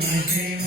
शिव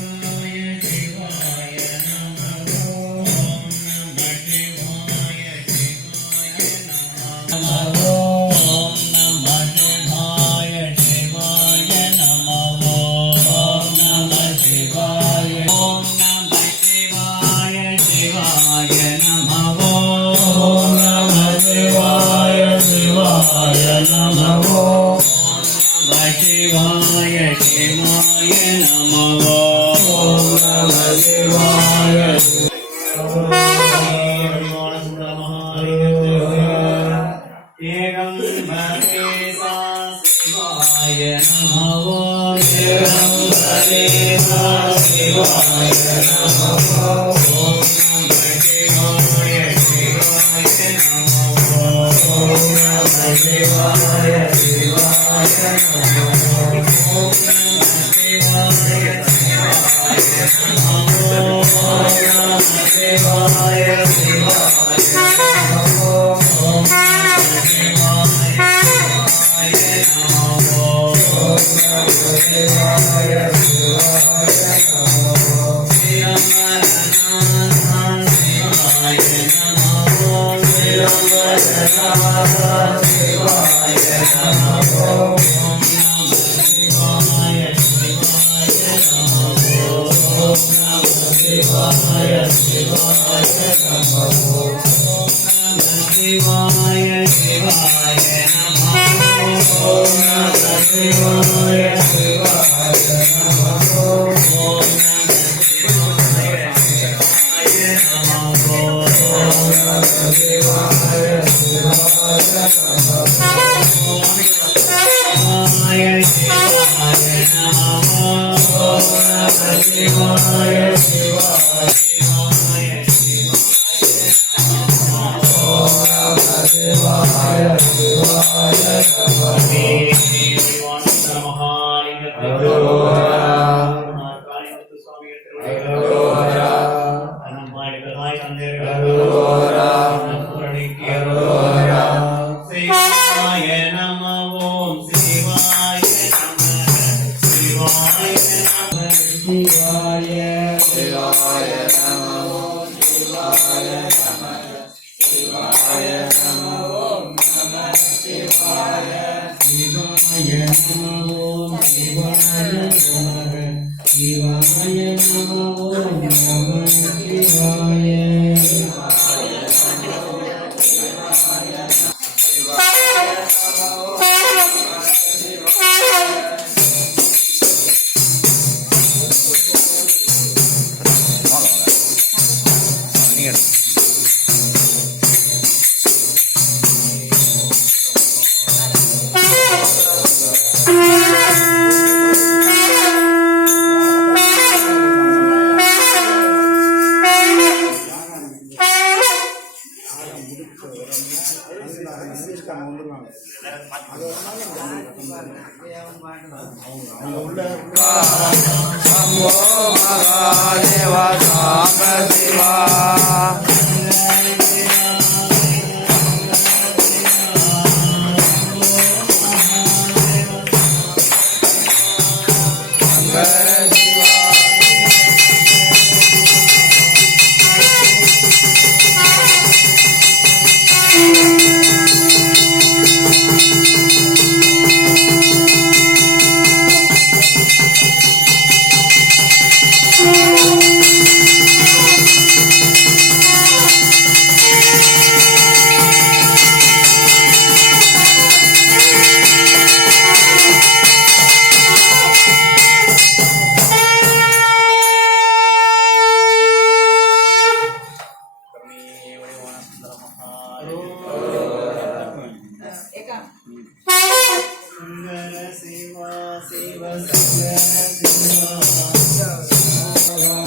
शिव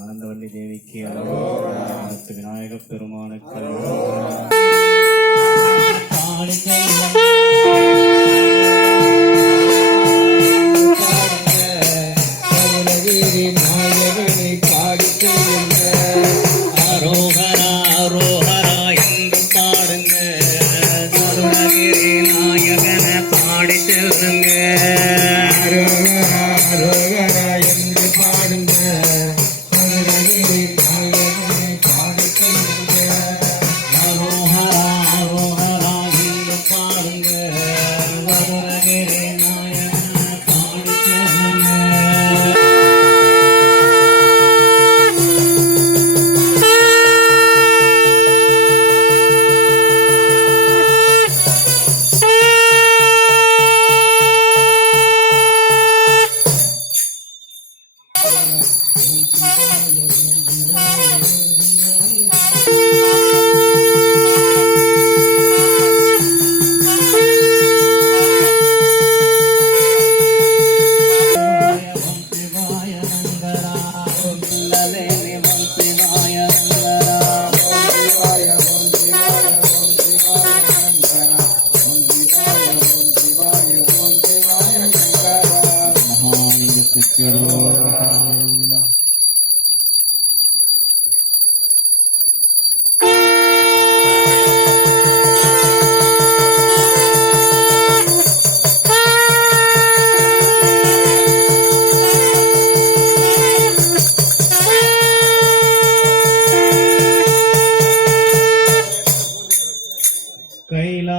ஆனந்தவல்லி தேவிக்கு விநாயக பெருமானுக்கு அரோகரா அரோகரா என்று பாடுங்க. அருணகிரி நாயகன பாடி செல்லுங்க. அரோகரா அரோகரா என்று பாடுங்க. அருணகிரி நாயகனை பாடி செல்லுங்க. அரோகரா அரோகரா என்று பாடுங்க. அருணகிரி நாயகனை பாடி செல்லுங்க.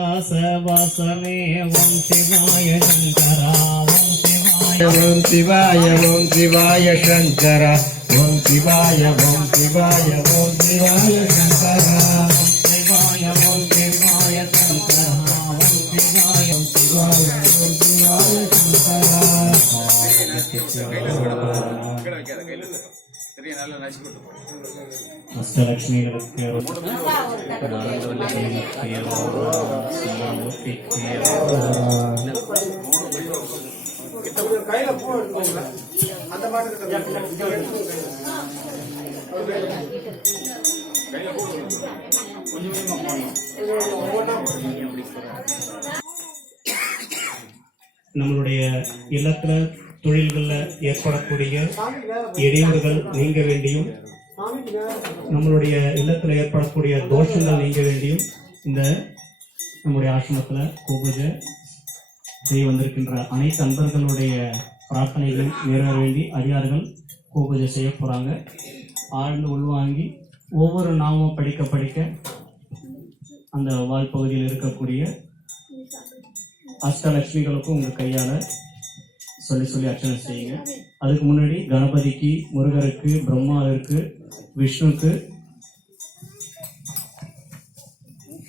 கைலாசவாசமே ஓம் சிவாய சங்கரா ஓம் சிவாய ஓம் சிவாய ஓம் சிவாய சங்கரா ஓம் சிவாய ஓம் சிவாய ஓம் சிவாய சங்கரா ஓம் சிவாய ஓம் சிவாய சங்கரா ஓம் சிவாய ஓம் சிவாய ஓம் சிவாய அஷ்டலட்சுமிகளுக்கு நம்மளுடைய இல்லத்துல தொழில்கள்ல ஏற்படக்கூடிய இடையூறுகள் நீங்க வேண்டியும், நம்மளுடைய இல்லத்துல ஏற்படக்கூடிய தோஷங்கள் நீங்க வேண்டியும் இந்த நம்முடைய ஆசிரமத்துல கோபூஜை செய்ய வந்திருக்கின்ற அனைத்து அன்பர்களுடைய பிரார்த்தனைகளும் நிறைவேற வேண்டி அடியார்கள் கோபூஜை செய்ய போறாங்க. ஆழ்ந்து உள்வாங்கி ஒவ்வொரு நாமம் படிக்க படிக்க அந்த வாழ்பகுதியில் இருக்கக்கூடிய அஷ்டலட்சுமிகளுக்கும் உங்க கையால சொல்லி சொல்லி அர்ச்சனை செய்யுங்க. அதுக்கு முன்னாடி கணபதிக்கு, முருகருக்கு, பிரம்மாவிற்கு, விஷ்ணுக்கு,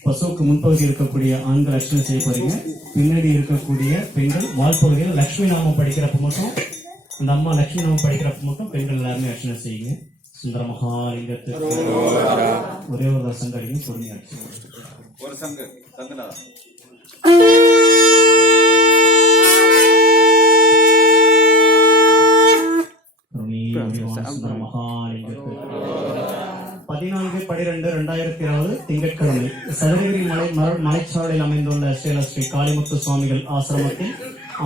பசுவுக்கு முன்பகுதி இருக்கக்கூடிய ஆண்கள் அர்ச்சனை செய்ய போறீங்க. பின்னாடி இருக்கக்கூடிய பெண்கள் வாழ்பகுதியில் லட்சுமி நாமம் படிக்கிறப்ப மட்டும், அந்த அம்மா லட்சுமி நாமம் படிக்கிறப்ப மட்டும் பெண்கள் எல்லாருமே அர்ச்சனை செய்யுங்க. சுந்தர மகாலிங்கத்துக்கு ஒரே ஒரு சங்கடியும் பொறுமையா ஒரு சங்க மகாலிங்கத்துக்கு 14/12/2020 திங்கட்கிழமை சதுரகிரி மலைச்சாலையில் அமைந்துள்ள ஸ்ரீ காளிமுத்து சுவாமிகள் ஆசிரமத்தில்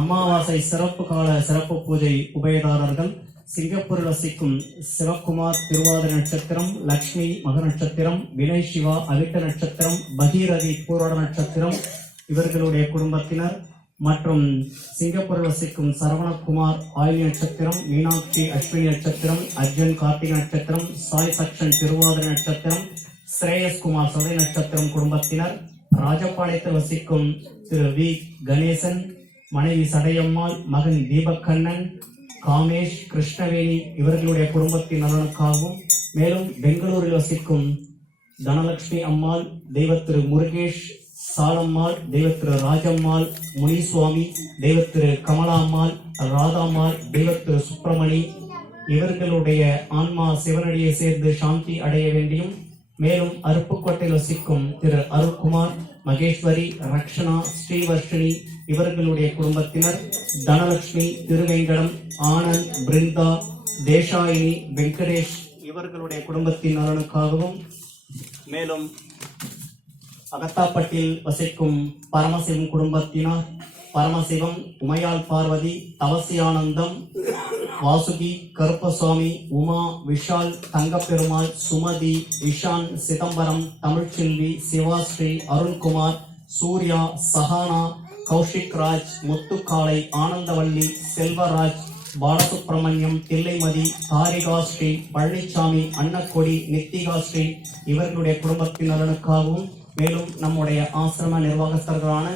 அமாவாசை சிறப்பு கால சிறப்பு பூஜை உபயதாரர்கள் சிங்கப்பூரில் வசிக்கும் சிவக்குமார் திருவாதிரை நட்சத்திரம், லக்ஷ்மி மக நட்சத்திரம், வினய் சிவா அவிட்ட நட்சத்திரம், பகீரதி பூராட நட்சத்திரம் இவர்களுடைய குடும்பத்தினர் மற்றும் சிங்கப்பூரில் வசிக்கும் சரவணகுமார் ஆயிலி நட்சத்திரம், மீனாட்சி அஸ்வினி நட்சத்திரம், அர்ஜுன் கார்த்திகை நட்சத்திரம், சாய் சக்ஷன் திருவாதிரை நட்சத்திரம், ஸ்ரேயஸ்குமார் சதய நட்சத்திரம் குடும்பத்தினர், ராஜபாளையத்தில் வசிக்கும் திரு வி கணேசன், மனைவி சடையம்மாள், மகன் தீபக் கண்ணன், காமேஷ், கிருஷ்ணவேணி இவர்களுடைய குடும்பத்தின் நலனுக்காகவும், மேலும் பெங்களூரில் வசிக்கும் தனலட்சுமி அம்மாள், தெய்வ திரு முருகேஷ், சாலம்மாள், தெய்வ திரு ராஜம்மாள், முனிசுவாமி, தெய்வ திரு கமலா அம்மாள், ராதாம்மாள், தெய்வ திரு சுப்பிரமணி இவர்களுடைய ஆன்மா சிவனடியை சேர்ந்து சாந்தி அடைய வேண்டியும், மேலும் அருப்புக்கோட்டையில் வசிக்கும் திரு அருள்குமார், மகேஸ்வரி, ரக்ஷனா, ஸ்ரீவர்ஷினி இவர்களுடைய குடும்பத்தினர், தனலட்சுமி, திருவேங்கடம், ஆனந்த், பிருந்தா, தேசாயினி, வெங்கடேஷ் இவர்களுடைய குடும்பத்தின் நலனுக்காகவும், மேலும் அகத்தாப்பட்டியில் வசிக்கும் பரமசிவம் குடும்பத்தினர், பரமசிவம், உமையாள் பார்வதி, தவசியானந்தம், வாசுகி, கருப்பசுவாமி, உமா, விஷால், தங்கப்பெருமாள், சுமதி, விஷான், சிதம்பரம், தமிழ்ச்செல்வி, சிவாஸ்ரீ, அருண்குமார், சூர்யா, சஹானா, கௌஷிக் ராஜ், முத்துக்காளை, ஆனந்தவல்லி, செல்வராஜ், பாலசுப்ரமணியம், தில்லைமதி, தாரிகாஸ்ரீ, பழனிசாமி, அன்னக்கொடி, நித்திகாஸ்ரீ இவர்களுடைய குடும்பத்தின் நலனுக்காகவும், மேலும் நம்முடைய ஆசிரம நிர்வாகஸ்தர்களான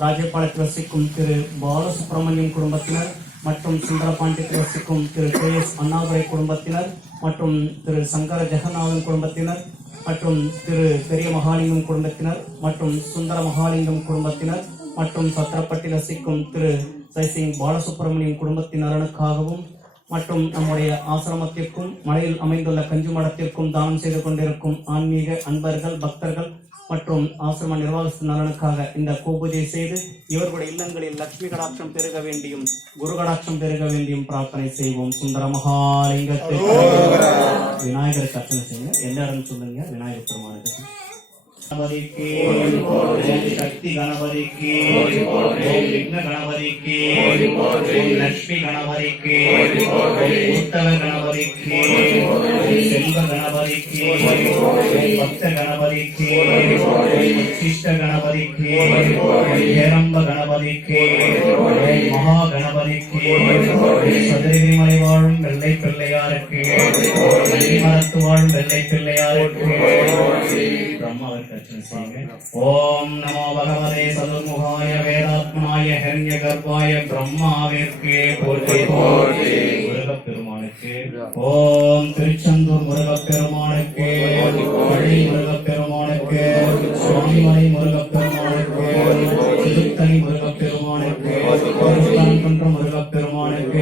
ராஜபாளையத்தில் வசிக்கும் திரு பாலசுப்ரமணியம் குடும்பத்தினர் மற்றும் சுந்தரபாண்டியத்தில் வசிக்கும் திரு கே எஸ் அண்ணாதுரை குடும்பத்தினர் மற்றும் திரு சங்கர ஜெகநாதன் குடும்பத்தினர் மற்றும் திரு பெரிய மகாலிங்கம் குடும்பத்தினர் மற்றும் சுந்தர மகாலிங்கம் குடும்பத்தினர் மற்றும் சத்திரப்பட்டில் வசிக்கும் திரு சைசிங் பாலசுப்ரமணியம் குடும்பத்தின் நலனுக்காகவும் மற்றும் நம்முடைய ஆசிரமத்திற்கும் மலையில் அமைந்துள்ள கஞ்சி மடத்திற்கும் தானம் செய்து கொண்டிருக்கும் ஆன்மீக அன்பர்கள், பக்தர்கள் மற்றும் ஆசிரம நிர்வாகத்தின் நலனுக்காக இந்த கோபூஜை செய்து இவர்களுடைய இல்லங்களில் லட்சுமி கடாட்சம் பெருக வேண்டியும் குரு கடாட்சம் பெருக வேண்டியும் பிரார்த்தனை செய்வோம். சுந்தர மகாலிங்கத்தை விநாயகருக்கு அர்ச்சனை செய்யுங்க. எந்த இடம் சொல்லுங்க. விநாயகர் பெருமானுக்கு गणपति की शक्ति गणपति की विघ्न गणपति की लक्ष्मी गणपति की उत्तम गणपति की सेल्व गणपति की भक्त गणपति की शिष्ट गणपति की हेरंब गणपति की महा गणपति की சதுரகிரி மலை வாழும் வெள்ளை பிள்ளையாருக்கு மரத்து வாழும் வெள்ளை பிள்ளையாருக்கு பிரம்மாவிற்கு அர்ச்சனை செய்யுங்க. ஓம் நமோ பகவதே சதுர்முகாய வேதாத்மனாய ஹிரண்ய கர்ப்பாய பிரம்மாவிற்கு போற்றி போற்றி. முருகப்பெருமானுக்கு ஓம் திருச்செந்தூர் முருகப்பெருமானுக்கு, பழனி முருகப்பெருமானுக்கு, சுவாமிமலை முருகப்பெருமானுக்கு, திருத்தணி முருகப்பெருமானுக்கு, திருப்பரங்குன்ற முருகப்பெருமானுக்கு,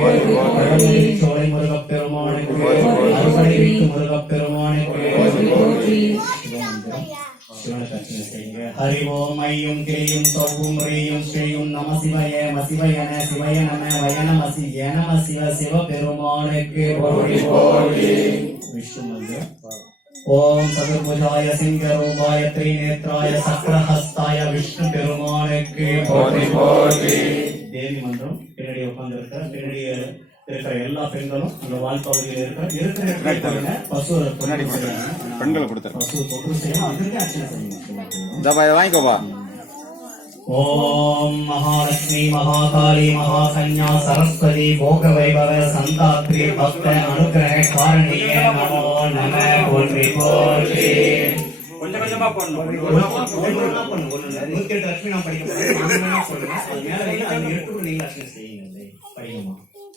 பழமுதிர் சோலை முருகப்பெருமானுக்கு, அறுபடைக்கு முருகப்பெருமானுக்கு ஹரி ஓம் ஐயும் கிரியும் சௌவும் ரீயும் ஸ்ரீயும் நம சிவய மசிவயன சிவய நம வயனமசி எனம சிவ சிவ பெருமானுக்கு போற்றி போற்றி. விஷ்ணு மந்திரம். ஓம் சதுர்புஜாய சிங்கரூபாய த்ரிநேத்ராய சக்கரஹஸ்தாய விஷ்ணு பெருமானுக்கு போற்றி போற்றி. தேவி மந்திரம். பின்னாடி உட்கார்ந்து இருக்கிற எல்லா பெண்களும் அந்த வாழ்பகுதியில் இருக்கிற பசு பெண்களை கொடுத்தாங்க. பசு தொற்று செய்யணும். அதுக்கு அர்ச்சனை செய்யணும். வாங்கிக்கோப்பா. ஓம் மகாலட்சுமி மகாகாளி மகாகன்யா சரஸ்வதி போக வைபவ சந்தாத்ரி பக்த அனுகிரக காரணிய நமோ நம போற்றி போற்றி. கொஞ்சம் கொஞ்சமா பண்ணணும். 108 லட்சுமி நான் படிக்க படிக்குமா.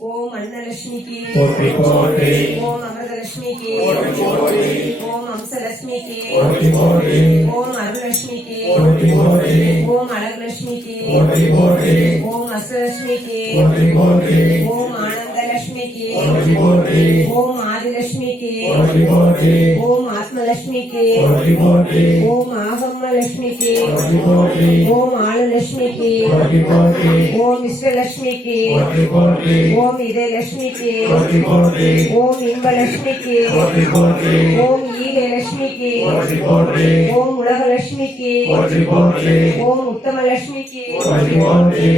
ஓம் அன்னலட்சுமி கி போற்றி போற்றி. ஓம் அமிர்தலட்சுமி கி போற்றி போற்றி. ஓம் அம்சலட்சுமி கி போற்றி போற்றி. ஓம் அருளலட்சுமி கி போற்றி போற்றி. ஓம் அழகுலட்சுமி கி போற்றி போற்றி. ஓம் அஷ்டலட்சுமி கி போற்றி போற்றி. ஓம் ஆனந்தலட்சுமி கி போற்றி போற்றி. ஓம் ஆதிலட்சுமி கி போற்றி போற்றி. ஓம் ஆத்மலட்சுமி கி போற்றி போற்றி. ஓம் ஆகம்மலட்சுமி கி போற்றி போற்றி. ஓம் ஆளுலட்சுமி கி போற்றி போற்றி. ஓம் இஷ்டலட்சுமி கி போற்றி போற்றி. ஓம் இதயலட்சுமி கி போற்றி போற்றி. ஓம் இன்பலட்சுமி கி போற்றி போற்றி. ஓம் ஈழலட்சுமி கி போற்றி போற்றி. ஓம் உலகலட்சுமி கி போற்றி போற்றி. ஓம் உத்தமலட்சுமி கி போற்றி போற்றி.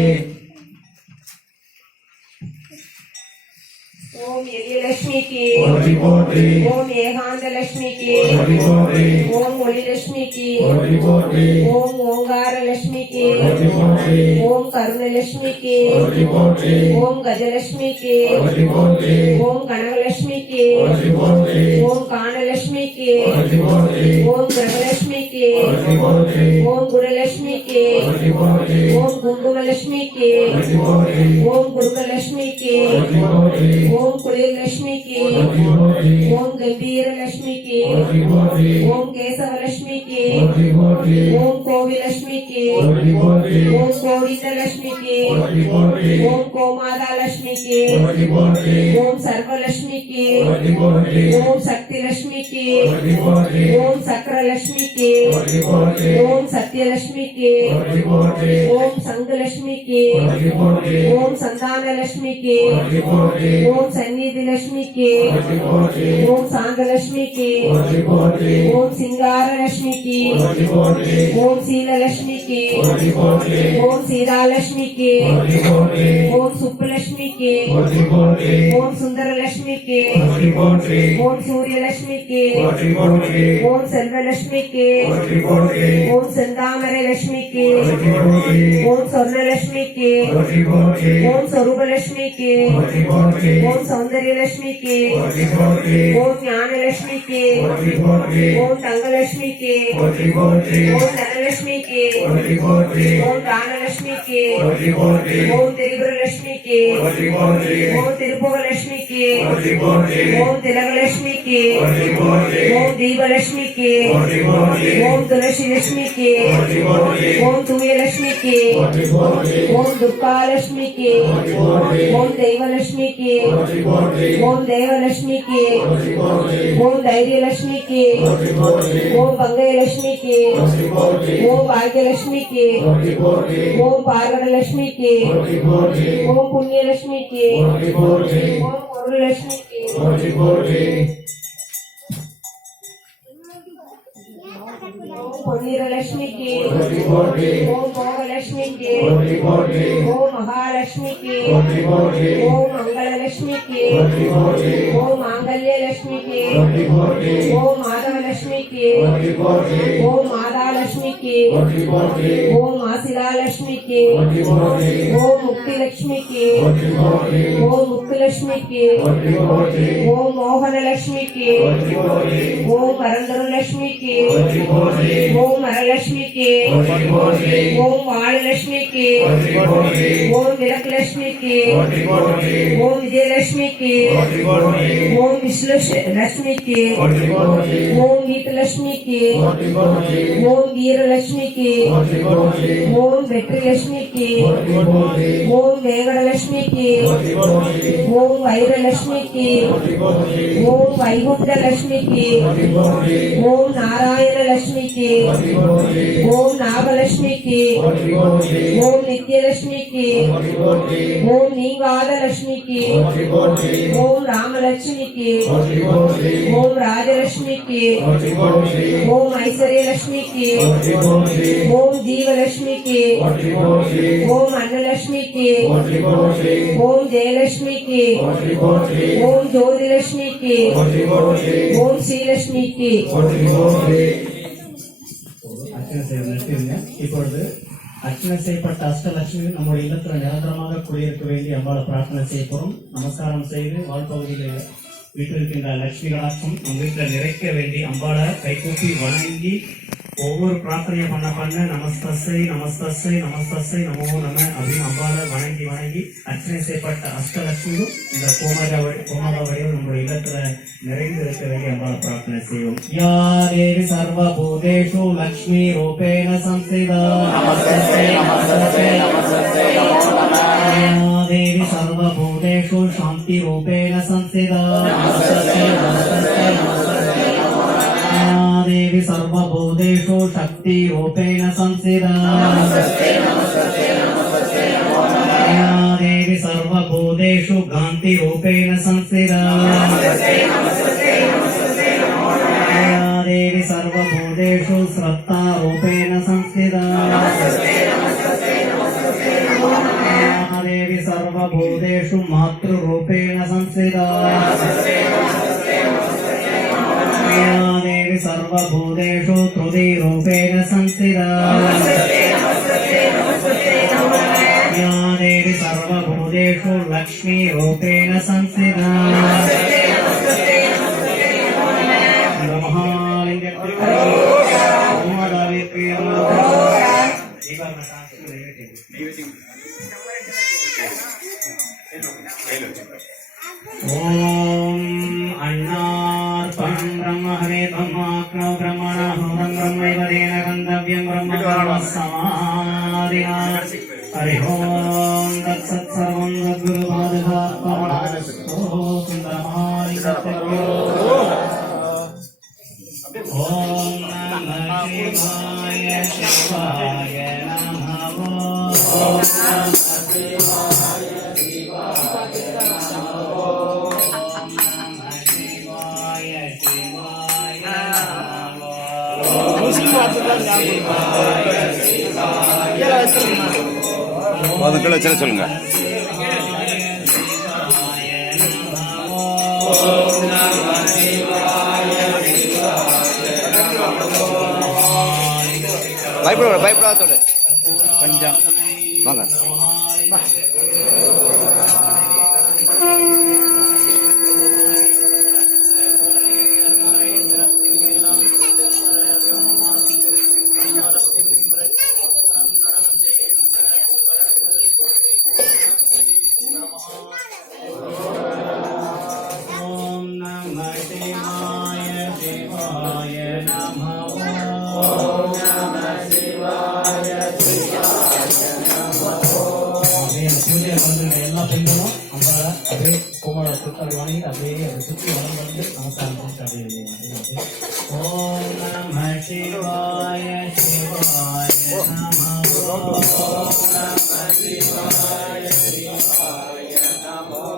ஓம் எதிலட்சுமிக்கு போற்றி போற்றி ஓம் ஏகாந்த லட்சுமிக்கு போற்றி போற்றி ஓம் ஒளி லட்சுமிக்கு போற்றி போற்றி ஓம் ஓங்கார லட்சுமிக்கு போற்றி போற்றி ஓம் கருணலட்சுமிக்கு போற்றி போற்றி ஓம் கஜலட்சுமிக்கு போற்றி போற்றி ஓம் கனகலட்சுமிக்கு போற்றி போற்றி ஓம் காணலட்சுமிக்கு போற்றி போற்றி ஓம் கிரகலட்சுமிக்கு போற்றி போற்றி ஓம் குணலட்சுமிக்கு போற்றி போற்றி ஓம் குங்குமலட்சுமிக்கு போற்றி போற்றி ஓம் குருமலட்சுமிக்கு போற்றி போற்றி ஓம் குளிர்லட்சுமிக்கு போற்றி போற்றி ஓம் கம்பீரலட்சுமிக்கு போற்றி போற்றி ஓம் கேசவலட்சுமிக்கு போற்றி போற்றி ஓம் கோவிலட்சுமிக்கு போற்றி போற்றி ஓம் கோவிந்தலட்சுமிக்கு போற்றி போற்றி ஓம் கோமாதாலட்சுமிக்கு போற்றி போற்றி ஓம் சர்வலட்சுமிக்கு போற்றி போற்றி ஓம் சக்திலட்சுமிக்கு போற்றி போற்றி ஓம் சக்கரலட்சுமிக்கு போற்றி போற்றி ஓம் சத்யலட்சுமிக்கு போற்றி போற்றி ஓம் சங்கலட்சுமிக்கு போற்றி போற்றி ஓம் சந்தானலட்சுமிக்கு போற்றி போற்றி ஓம் சந்நிதி லட்சுமிக்கு போற்றி போற்றி ஓம் சாந்தலட்சுமிக்கு போற்றி போற்றி ஓம் சிங்காரலட்சுமிக்கு போற்றி போற்றி ஓம் சீலலட்சுமிக்கு போற்றி போற்றி ஓம் சீதாலட்சுமிக்கு போற்றி போற்றி ஓம் சுப்புலட்சுமிக்கு போற்றி போற்றி ஓம் சுந்தரலட்சுமிக்கு போற்றி போற்றி ஓம் சூரியலட்சுமிக்கு போற்றி போற்றி ஓம் செல்வலட்சுமிக்கு போற்றி போற்றி ஓம் செந்தாமரை லட்சுமிக்கு போற்றி போற்றி ஓம் சொர்ணலட்சுமிக்கு போற்றி போற்றி ஓம் சொரூபலட்சுமிக்கு போற்றி போற்றி ஓம் சௌந்தர்யலட்சுமிக்கு போற்றி போற்றி ஓம் ஞானலட்சுமிக்கு போற்றி போற்றி ஓம் தங்கலட்சுமிக்கு போற்றி போற்றி ஓம் தனலட்சுமிக்கு போற்றி போற்றி ஓம் தானலட்சுமிக்கு போற்றி போற்றி ஓம் திரிபுரலட்சுமிக்கு போற்றி போற்றி ஓம் திருப்புகலட்சுமிக்கு போற்றி போற்றி ஓம் திலகலட்சுமிக்கு போற்றி போற்றி ஓம் தீபலட்சுமிக்கு போற்றி போற்றி ஓம் துளசி லட்சுமிக்கு போற்றி போற்றி ஓம் தூயலட்சுமிக்கு போற்றி போற்றி ஓம் துர்காலட்சுமிக்கு போற்றி போற்றி ஓம் தெய்வலட்சுமிக்கு போற்றி போற்றி ஓம் தேவலட்சுமிக்கு போற்றி போற்றி ஓம் தைரியலட்சுமிக்கு போற்றி போற்றி ஓம் பங்கயலட்சுமிக்கு போற்றி போற்றி ஓம் பாக்யலட்சுமிக்கு போற்றி போற்றி ஓம் பார்வடலட்சுமிக்கு போற்றி போற்றி ஓம் புண்ணியலட்சுமிக்கு போற்றி போற்றி ஓம் பொருளலட்சுமிக்கு போற்றி போற்றி ஓம் பொன்னிரலட்சுமிக்கு போற்றி போற்றி ஓம் போகலட்சுமிக்கு போற்றி போற்றி ஓம் மகாலட்சுமிக்கு போற்றி போற்றி ஓம் மங்களலட்சுமிக்கு போற்றி போற்றி ஓம் மாங்கல்யலட்சுமிக்கு போற்றி போற்றி ஓம் மாதவலட்சுமிக்கு போற்றி போற்றி ஓம் மாதாலட்சுமிக்கு போற்றி போற்றி ஓம் மாசிலாலட்சுமிக்கு போற்றி போற்றி ஓம் முக்திலட்சுமிக்கு போற்றி போற்றி ஓம் முத்துலட்சுமிக்கு போற்றி போற்றி ஓம் மோகனலட்சுமிக்கு போற்றி போற்றி ஓம் பரந்தரலட்சுமிக்கு போற்றி போற்றி ஓம் வரலட்சுமிக்கு போற்றி போற்றி ஓம் வாழலட்சுமிக்கு போற்றி போற்றி ஓம் விளக்குலட்சுமிக்கு போற்றி போற்றி ஓம் விஜயலட்சுமிக்கு போற்றி போற்றி ஓம் விஷ்ணுலட்சுமிக்கு போற்றி போற்றி ஓம் வீட்டலட்சுமிக்கு போற்றி போற்றி ஓம் வீரலட்சுமிக்கு போற்றி போற்றி ஓம் வெற்றிலட்சுமிக்கு போற்றி போற்றி ஓம் வேங்கடலட்சுமிக்கு போற்றி போற்றி ஓம் வைரலட்சுமிக்கு போற்றி போற்றி ஓம் வைகுண்டலட்சுமிக்கு போற்றி போற்றி ஓம் நாராயணலட்சுமிக்கு போற்றி போற்றி ஓம் நாகலட்சுமிக்கு போற்றி போற்றி ஓம் நித்யலட்சுமிக்கு போற்றி போற்றி ஓம் நீங்காத லட்சுமிக்கு போற்றி போற்றி ஓம் ராமலட்சுமிக்கு போற்றி போற்றி ஓம் ராஜலட்சுமிக்கு போற்றி போற்றி ஓம் ஐஸ்வர்யலட்சுமிக்கு போற்றி போற்றி ஓம் ஜீவலட்சுமிக்கு போற்றி போற்றி ஓம் அன்னலட்சுமிக்கு போற்றி போற்றி ஓம் ஜெயலட்சுமிக்கு போற்றி போற்றி ஓம் ஜோதிலட்சுமிக்கு போற்றி போற்றி ஓம் ஸ்ரீலட்சுமிக்கு போற்றி போற்றி அர்ச்சனை செய்ய நிறுத்திருங்க. இப்பொழுது அர்ச்சனை செய்யப்பட்ட அஷ்டலட்சுமி நம்முடைய இல்லத்தில் நிரந்தரமாக குடியிருக்க வேண்டி அம்பாளை பிரார்த்தனை செய்ய போறோம். நமஸ்காரம் செய்து வாழ்பகுதியில் வீட்டிருக்கின்ற லட்சுமி கடாட்சம் நம்ம வீட்டில் நிறைக்க வேண்டி அம்பாளை கைகூப்பி வணங்கி ஒவ்வொரு பிரார்த்தனையை பண்ண நமஸ்தஸ்ஸை நமஸ்தஸ்ஸை நமஸ்தஸ்ஸை நமோ நம அப்படின்னு அம்பாளை வணங்கி அர்ச்சனை செய்யப்பட்ட அஷ்டலட்சுமியும் இந்த கோமாதாவடியும் நம்முடைய இல்லத்துல நிறைந்து இருக்க வேண்டிய அம்பாளை பிரார்த்தனை செய்வோம். யா தேவி சர்வபூதேஷு லக்ஷ்மி ரூபேண சம்ஸ்திதா நமஸ்தஸ்ஸை நமஸ்தஸ்ஸை நமஸ்தஸ்ஸை நமோ நம. யா தேவி சர்வபூதேஷு சாந்தி ரூபேண சம்ஸ்திதா நமஸ்தஸ்ஸை நமஸ்தஸ்ஸை நமஸ்தஸ்ஸை நமோ நம. யா தேவி சர்வபூதேஷு சக்தி ரூபேண சம்ஸ்திதா நமஸ்தஸ்ஸை நமஸ்தஸ்ஸை நமஸ்தஸ்ஸை நமோ நம. யா தேவி சர்வபூதேஷு காந்தி ரூபேண சம்ஸ்திதா நமஸ்தஸ்ஸை நமஸ்தஸ்ஸை நமஸ்தஸ்ஸை நமோ நம. யா தேவி சர்வபூதேஷு ஸ்ரத்தா ரூபேண சம்ஸ்திதா நமஸ்தஸ்ஸை நமஸ்தஸ்ஸை நமஸ்தஸ்ஸை நமோ நம. யா தேவி சர்வபூதேஷு மாத்ரு ரூபேண சம்ஸ்திதா संस्थिता या देवी सर्वभूतेषु त्रुटिरूपेण संस्थिता या देवी सर्वभूतेषु लक्ष्मीरूपेण संस्थिता ओम अन्नार्पणं ब्रह्म हरे ब्रह्माग्नौ ब्रह्मणः होमं ब्रह्मैवतेन गन्तव्यं ब्रह्मकर्मसमाधिना हरि ओम तत्सत् सर्वं सद्गुरुपादुकात्मनस्तु सुन्दरमालिकत्वो ओम नमः शिवाय शिवाय नमः ओम नमः शिवाय அதுக்குள்ள வச்சு சொல்லுங்க. பயப்படாத சொல்லு. கொஞ்சம் வாங்க. ओम नमः शिवाय शिवाय नमः ओम नमः शिवाय शिवाय नमः पूजा करने எல்லா பெண்களும் அம்பாளை அப்படியே கோமள சுத்தல் வாங்கி அப்படியே சுத்தி வலம் வந்து நமஸ்காரம் பண்ணிட்டு அப்படியே ஓம் நமः शिवाय शिवाय नमः ओम नमः शिवाय शिवाय नमः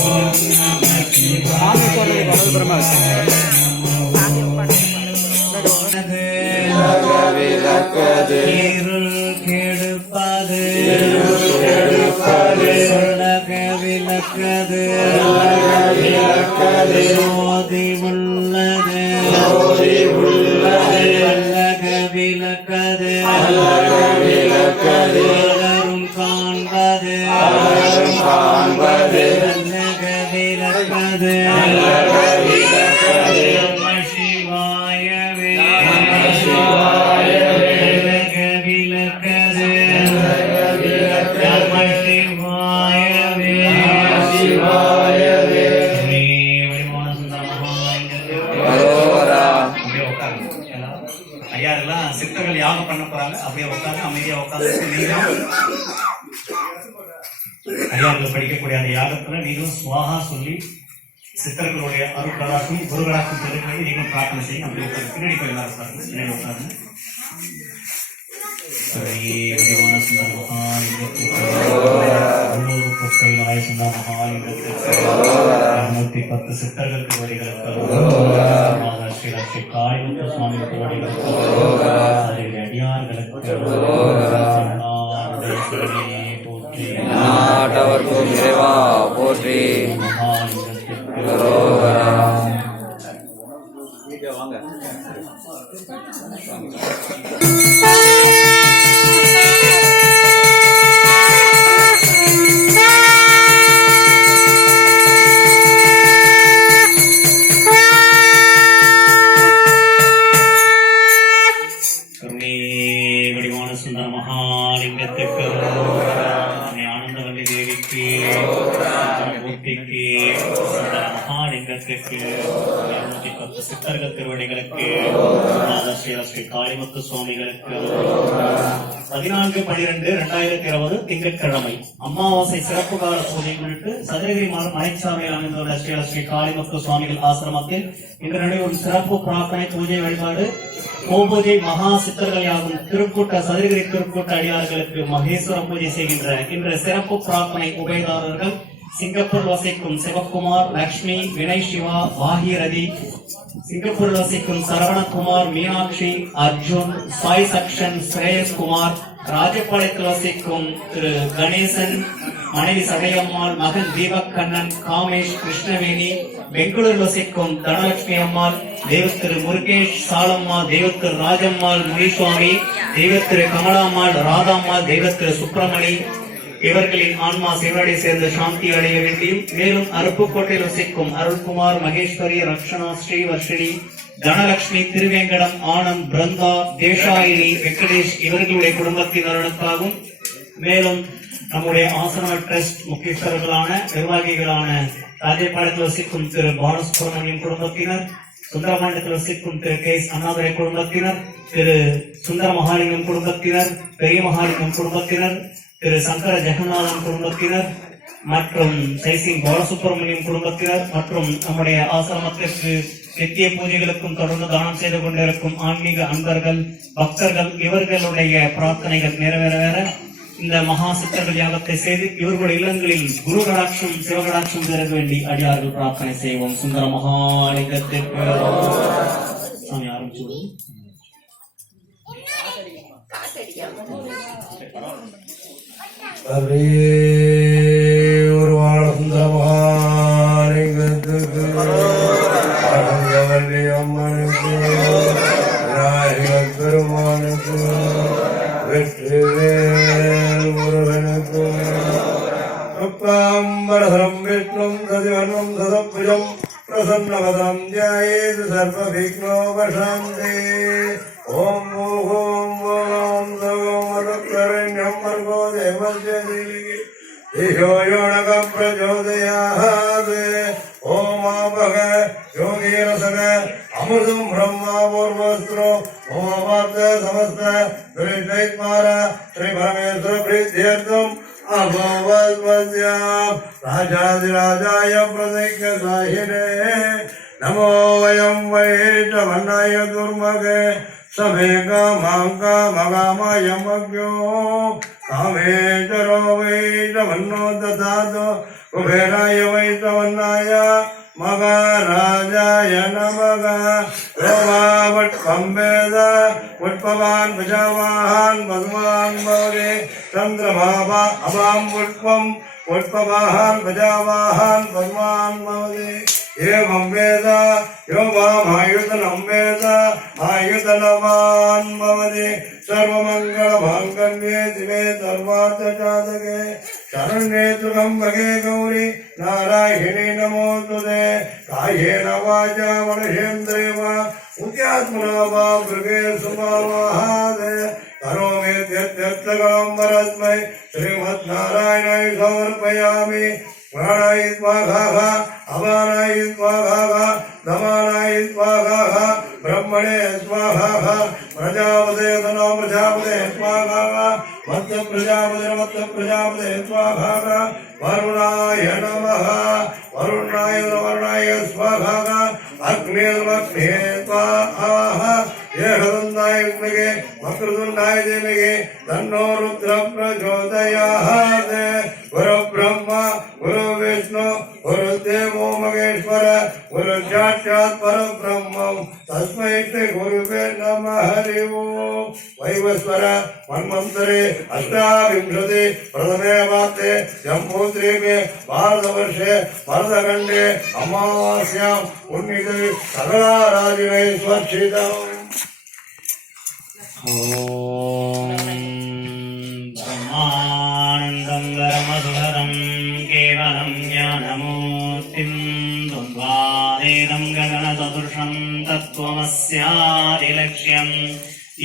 சாமி சொல்றது வலதுபுறமா விளக்கது இருள் கெடுப்பது உலக விளக்கது ஜோதி உள்ளது உலக விளக்கது எல்லாரும் காண்பது உலக விளக்கது நம சிவாயவே உலக விளக்கது நம சிவாயவே ஸ்ரீ வடிவான சுந்தர மகாலிங்கத்திற்கு ஐயா எல்லாம் சித்தர்கள் யாகம் பண்ண போறாங்க. அப்படியே உட்காந்து அமைதியா உட்காந்து நீங்களும் ஐயாக்கள் படிக்கக்கூடிய அந்த யாகத்துல நீங்களும் சுவாகா சொல்லி சித்தர்களுடைய அருட்களாக்கும் குருகளாக்கும் பெருக்களை நீங்களும் பிரார்த்தனை செய்யும். அப்படி உட்காந்து பின்னாடி போய் எல்லாரும் உட்காந்து பின்னாடி உட்காந்து வடிவான சுந்தர மகாலிங்கத்திற்கு கைலாய சுந்தர மகாலிங்கத்திற்கு 210 சித்தர்கள் திருவடிகளுக்கு ஸ்ரீ லட்சுமி காளிமுத்து சுவாமி திருவடிகளுக்கு அடியார்களுக்கு போற்றி நாட்டவர்க்கும் இறைவா போற்றி. வடிவான சுந்தர மகாலிங்கத்துக்கு ஆனந்தவல்லி தேவிக்கு மூர்த்திக்கு சுந்தர மகாலிங்கத்துக்கு 210 சித்தர்கள் திருவடிகளுக்கு ஸ்ரீ காளிமுத்து சுவாமிகளுக்கு 14/12/2020 திங்கட்கிழமை அமாவாசை சிறப்பு கால பூஜை முன்னிட்டு சதுரகிரி மலைச்சாலையில் அமைந்துள்ள ஸ்ரீ காளிமுத்து சுவாமிகள் ஆசிரமத்தில் இன்று நடைபெறும் சிறப்பு பிரார்த்தனை பூஜை வழிபாடு கோபூஜை மகா சித்தர்கள் யாகும் திருக்கூட்ட சதுரகிரி திருக்கூட்ட அடியார்களுக்கு மகேஸ்வர பூஜை செய்கின்ற இன்று சிறப்பு பிரார்த்தனை உபயதாரர்கள் சிங்கப்பூர் வசிக்கும் சிவக்குமார், லக்ஷ்மி, வினய் சிவா, பாகீரதி, சிங்கப்பூர் வசிக்கும் சரவணகுமார், மீனாட்சி, அர்ஜுன், சாய் சக்ஷன், ஸ்ரேயஸ்குமார், ராஜபாளையத்தில் வசிக்கும் திரு கணேசன், மனைவி சடையம்மாள், மகன் தீபக் கண்ணன், காமேஷ், கிருஷ்ணவேணி, பெங்களூர் வசிக்கும் தனலட்சுமி அம்மாள், தெய்வத்திரு முருகேஷ், சாலம்மாள், தெய்வத்திரு ராஜம்மாள், முனிசுவாமி, தெய்வத்திரு கமலாம்மாள், ராதாம்மாள், தெய்வத்திரு சுப்பிரமணி இவர்களின் ஆன்மா சிவனடி சேர்ந்து சாந்தி அடைய வேண்டியும் மேலும் அருப்புக்கோட்டையில் வசிக்கும் அருள்குமார், மகேஸ்வரி, ரக்ஷனா, ஸ்ரீவர்ஷினி, தனலட்சுமி, திருவேங்கடம், ஆனந்த், பிருந்தா, தேசாயினி, வெங்கடேஷ் இவர்களுடைய குடும்பத்தினருக்காகவும் மேலும் நம்முடைய ஆசன ட்ரஸ்ட் முக்கியஸ்தர்களான நிர்வாகிகளான ராஜபாளையத்தில் வசிக்கும் திரு பாலசுப்ரமணியம் குடும்பத்தினர், சுந்தரபாண்டியத்தில் வசிக்கும் திரு கே எஸ் அண்ணாதுரை குடும்பத்தினர், திரு சுந்தர மகாலிங்கம் குடும்பத்தினர், பெரிய மகாலிங்கம் குடும்பத்தினர், திரு சங்கர ஜெகநாதன் குடும்பத்தினர் மற்றும் சைசிங் பாலசுப்ரமணியம் குடும்பத்தினர் மற்றும் நம்முடைய ஆசிரமத்திற்கு நித்திய பூஜைகளுக்கும் தொடர்ந்து தானம் செய்து கொண்டிருக்கும் ஆன்மீக அன்பர்கள், பக்தர்கள் இவர்களுடைய பிரார்த்தனைகள் நிறைவேற இந்த மகா சித்தர்கள் யாகத்தை செய்து இவர்களுடைய இல்லங்களில் குரு கடாட்சம் சிவகடாட்சம் பெற வேண்டி அடியார்கள் பிரார்த்தனை செய்வோம். சுந்தர மகாலிங்கத்திற்கு சாமி ஆரம்பிச்சு உருவான சுந்தர மகாலிங்கத்துக்கு அகங்கவல்லி அம்மனுக்கு விநாயகர் பெருமானுக்கு வெற்றிவேல் முருகனுக்கு அம்பரசரம் விஷ்ணும் சதிவர்ணம் சதபுஜம் பிரசன்னவதம் ஜாயேது சர்வவிக்னோபசாந்தே. ஓம் ஓம் ஓம் சகோமரண்யம் மர்கோ தேவஜ்யதீலிகி ஈஷோயோணகம் பிரச்சோதயாத். ஓமாபக யோகீரசக அமிர்தம் பிரம்மா பூர்வஸ்திரோ ஓமாப்த சமஸ்த துரிதைத்மார ஸ்ரீ பரமேஸ்வர பிரீத்யர்த்தம் அபவத்வத்யாம் ராஜாதிராஜாய பிரதிக்க சாயினே. நமோ வயம் வைஷ்ணவன்னாய துர்மகே சமேகா மாங்கா மகாமாயமக்யோ காமேச்சரோ வைஷ்ணவன்னோ ததாதோ कुबेराय वैष्णवन्नाय मगाराजाय नमः रोमावट्पं वेद पुष्पवान् प्रजावाहान् भगवान् भवते चन्द्रभावा अवां पुष्पं पुष्पवाहान् प्रजावाहान् भगवान् भवते एवं वेद यो मामायुधनं वेद आयुधनवान् भवति सर्वमङ्गलमाङ्गल्ये शिवे सर्वार्थसाधके शरण्ये त्र्यम्बके गौरी नारायणी नमोस्तुते कायेन वाचा मनसेन्द्रिय वा बुद्ध्यात्मना वा मृगे सुभावाहादे करोमि यद्यर्थकं वरस्मै श्रीमद्नारायणाय समर्पयामि प्राणाय स्वाहा अपानाय स्वाहा दमानाय स्वाहा ब्रह्मणे स्वाहा प्रजापते तनो प्रजापते स्वाहा मत्स्य प्रजापते स्वाहा वरुणाय नमः वरुणाय स्वाहा अग्निर्मग्ने स्वाहा येहदन्ताय विद्महे वक्रतुण्डाय धीमहि तन्नो रुद्रः प्रचोदयात् गुरु ब्रह्मा गुरु विष्णु गुरुदेवो महेश्वर गुरु साक्षात् परब्रह्म तस्मै श्री गुरुवे नमः हरि ओम् वैवस्वर मन्वन्तरे अष्टाविंशति प्रथमे वार्ते जम्बूद्वीपे भारतवर्षे भरतखण्डे अमावास्यां पुण्यतिथि सकलाराधिने स्वर्षितम् ब्रह्मानन्दं वरमधुरं केवलं ज्ञानमूर्तिं द्वन्द्वातीतं गगनसदृशं तत्त्वमस्यादिलक्ष्यम्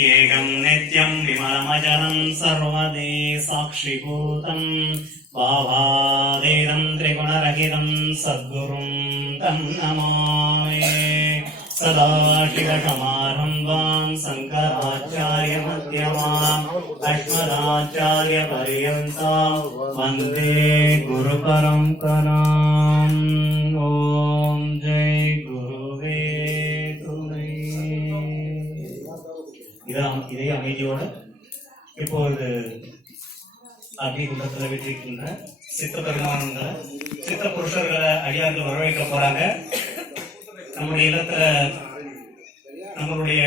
एकं नित्यं विमलमचलं सर्वदे साक्षिभूतं भावातीतं त्रिगुणरहितं सद्गुरुं तं नमामि सदाशिवसमारम्भां शङ्कराचार्यमध्यमाम् अस्मदाचार्यपर्यन्तां वन्दे गुरुपरम्पराम् ॐ जय गुरुवे துணை. இதே அமைதியோடு இப்பொழுது அக்னிகுண்டத்தில் விட்டிருக்கின்ற சித்த பெருமானங்களை சித்த புருஷர்களை அடியார்கள் வரவேற்க போறாங்க. நம்முடைய இல்லத்துல நம்மளுடைய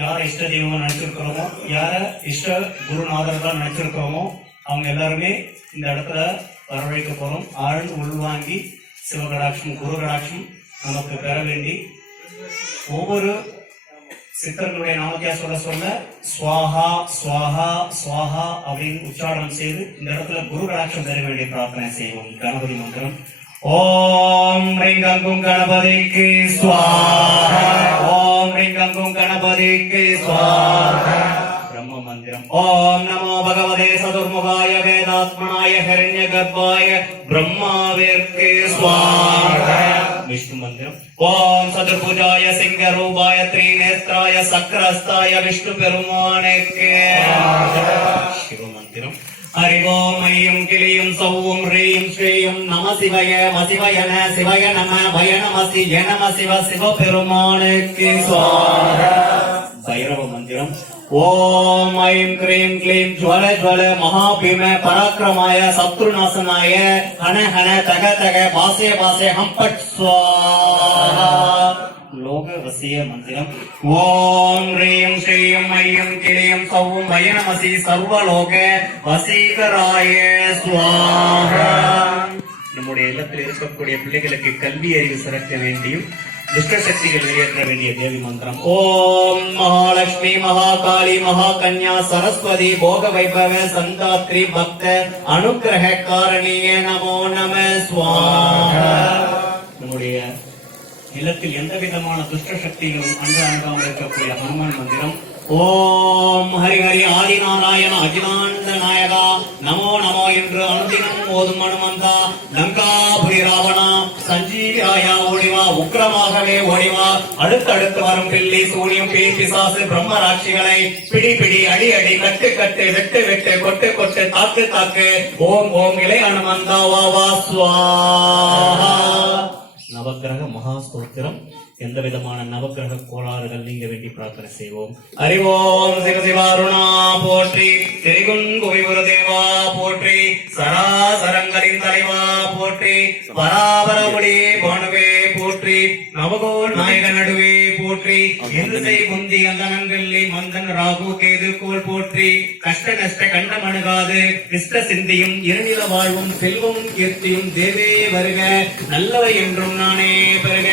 யார இஷ்ட தெய்வமா நினைச்சிருக்கிறோமோ யார இஷ்ட குருநாதர்களா நினைச்சிருக்கிறோமோ அவங்க எல்லாருமே இந்த இடத்துல வரவேற்க போறோம். ஆழ்ந்து உள்வாங்கி சிவகடாட்சம் குரு கடாட்சம் நமக்கு பெற வேண்டி ஒவ்வொரு சித்தர்களுடைய நாமத்தியா சொல்ல சொல்ல ஸ்வாஹா ஸ்வாஹா ஸ்வாஹா அப்படின்னு உச்சாரணம் செய்து இந்த இடத்துல குரு கடாட்சம் பெற வேண்டிய பிரார்த்தனை செய்வோம். கணபதி மந்திரம் ஓம் ரிங்கும் கணபதிக்கு ஸ்வாஹா ஓம் ரிங்கும் கணபதிக்கு ஸ்வாஹா. பிரம்ம மந்திரம் ஓம் நமோ பகவதே சதுர்முகாய வேதாத்மனாய ஹிரண்ய கர்ப்பாய பிரம்மாவிற்கு ஸ்வாஹா. விஷ்ணு மந்திரம் ஓம் சதுர்புஜாய சிங்க ரூபாய த்ரிநேத்ராய சக்கரஸ்தாய விஷ்ணு பெருமானுக்கு. சிவ மந்திரம் அறிவோம் ஐயும் கிளியும் சௌவும் ரீயும் ஸ்ரீயும் நம சிவய மசிவயன சிவய நம பய நமசி நம சிவ சிவ பெருமானுக்கு ஸ்வாஹா. பைரவ மந்திரம் ஓம் ஐம் கிரீம் க்ளீம் ஜ்வல ஜ்வல மகாபீம பராக்கிரமாய சத்ருநாசனாய ஹன ஹன தக தக பாசே பாசே ஹம்பட் ஸ்வாஹா. லோக வசிய மந்திரம் ஓம் ரீம் ஸ்ரீம் ஐயம் கிளியம் சௌவும் பயனமசி சர்வலோக வசீகராய ஸ்வாஹா. நம்முடைய இல்லத்தில் இருக்கக்கூடிய பிள்ளைகளுக்கு கல்வி அறிவு சிறக்க வேண்டியும் துஷ்ட சக்திகள் வெளியேற்ற வேண்டிய தேவி மந்திரம் ஓம் மகாலட்சுமி மகாகாளி மகாகன்யா சரஸ்வதி போக வைபவ சந்தாத்ரி பக்த அனுக்கிரக காரணிய நமோ நம ஸ்வாஹா. நம்முடைய இல்லத்தில் எந்த விதமான துஷ்ட சக்திகளும் அண்டாமல் இருக்கக்கூடிய ஹனுமான் மந்திரம் ஓம் ஹரி ஹரி ஆதிநாராயண அகிலாண்ட நாயகா நமோ நமோ என்று அனுதினம் ஓதும் மனுமந்தா லங்காபுரி ராவணா சஞ்சீவியாயா ஓடிவா உக்கிரமாகவே ஓடிவா அடுத்தடுத்து வரும் பில்லி சூனியம் பேய் பிசாசு பிரம்மராட்சிகளை பிடி பிடி அடி அடி கட்டு கட்டு வெட்டு வெட்டு கொட்டு கொட்டு தாக்கு தாக்கு ஓம் ஓம் இலை அனுமந்தா வா வா ஸ்வாஹா. நவக்கிரக மகா ஸ்தோத்திரம். எந்த எந்த விதமான நவக்கிரக கோளாறுகள் நீங்க வேண்டி பிரார்த்தனை செய்வோம். அறிவோம் சிவசிவாருணா போற்றி, திரிகுண் குவிகுரு தேவா போற்றி, சராசரங்களின் தலைவா போற்றி, பராபர ஒளி பானுவே போற்றி, நவகோள் நாயக நடுவே போற்றி, இந்துசை குந்தி அந்தனன் வெள்ளி மந்தன் ராகு கேது கோள் போற்றி, கஷ்ட நஷ்ட கண்டம் அணுகாது கிருஷ்ட சிந்தியும் இருநில வாழ்வும் செல்வம் கீர்த்தியும் தேவே வருக, நல்லவை என்றும் நானே பெருக,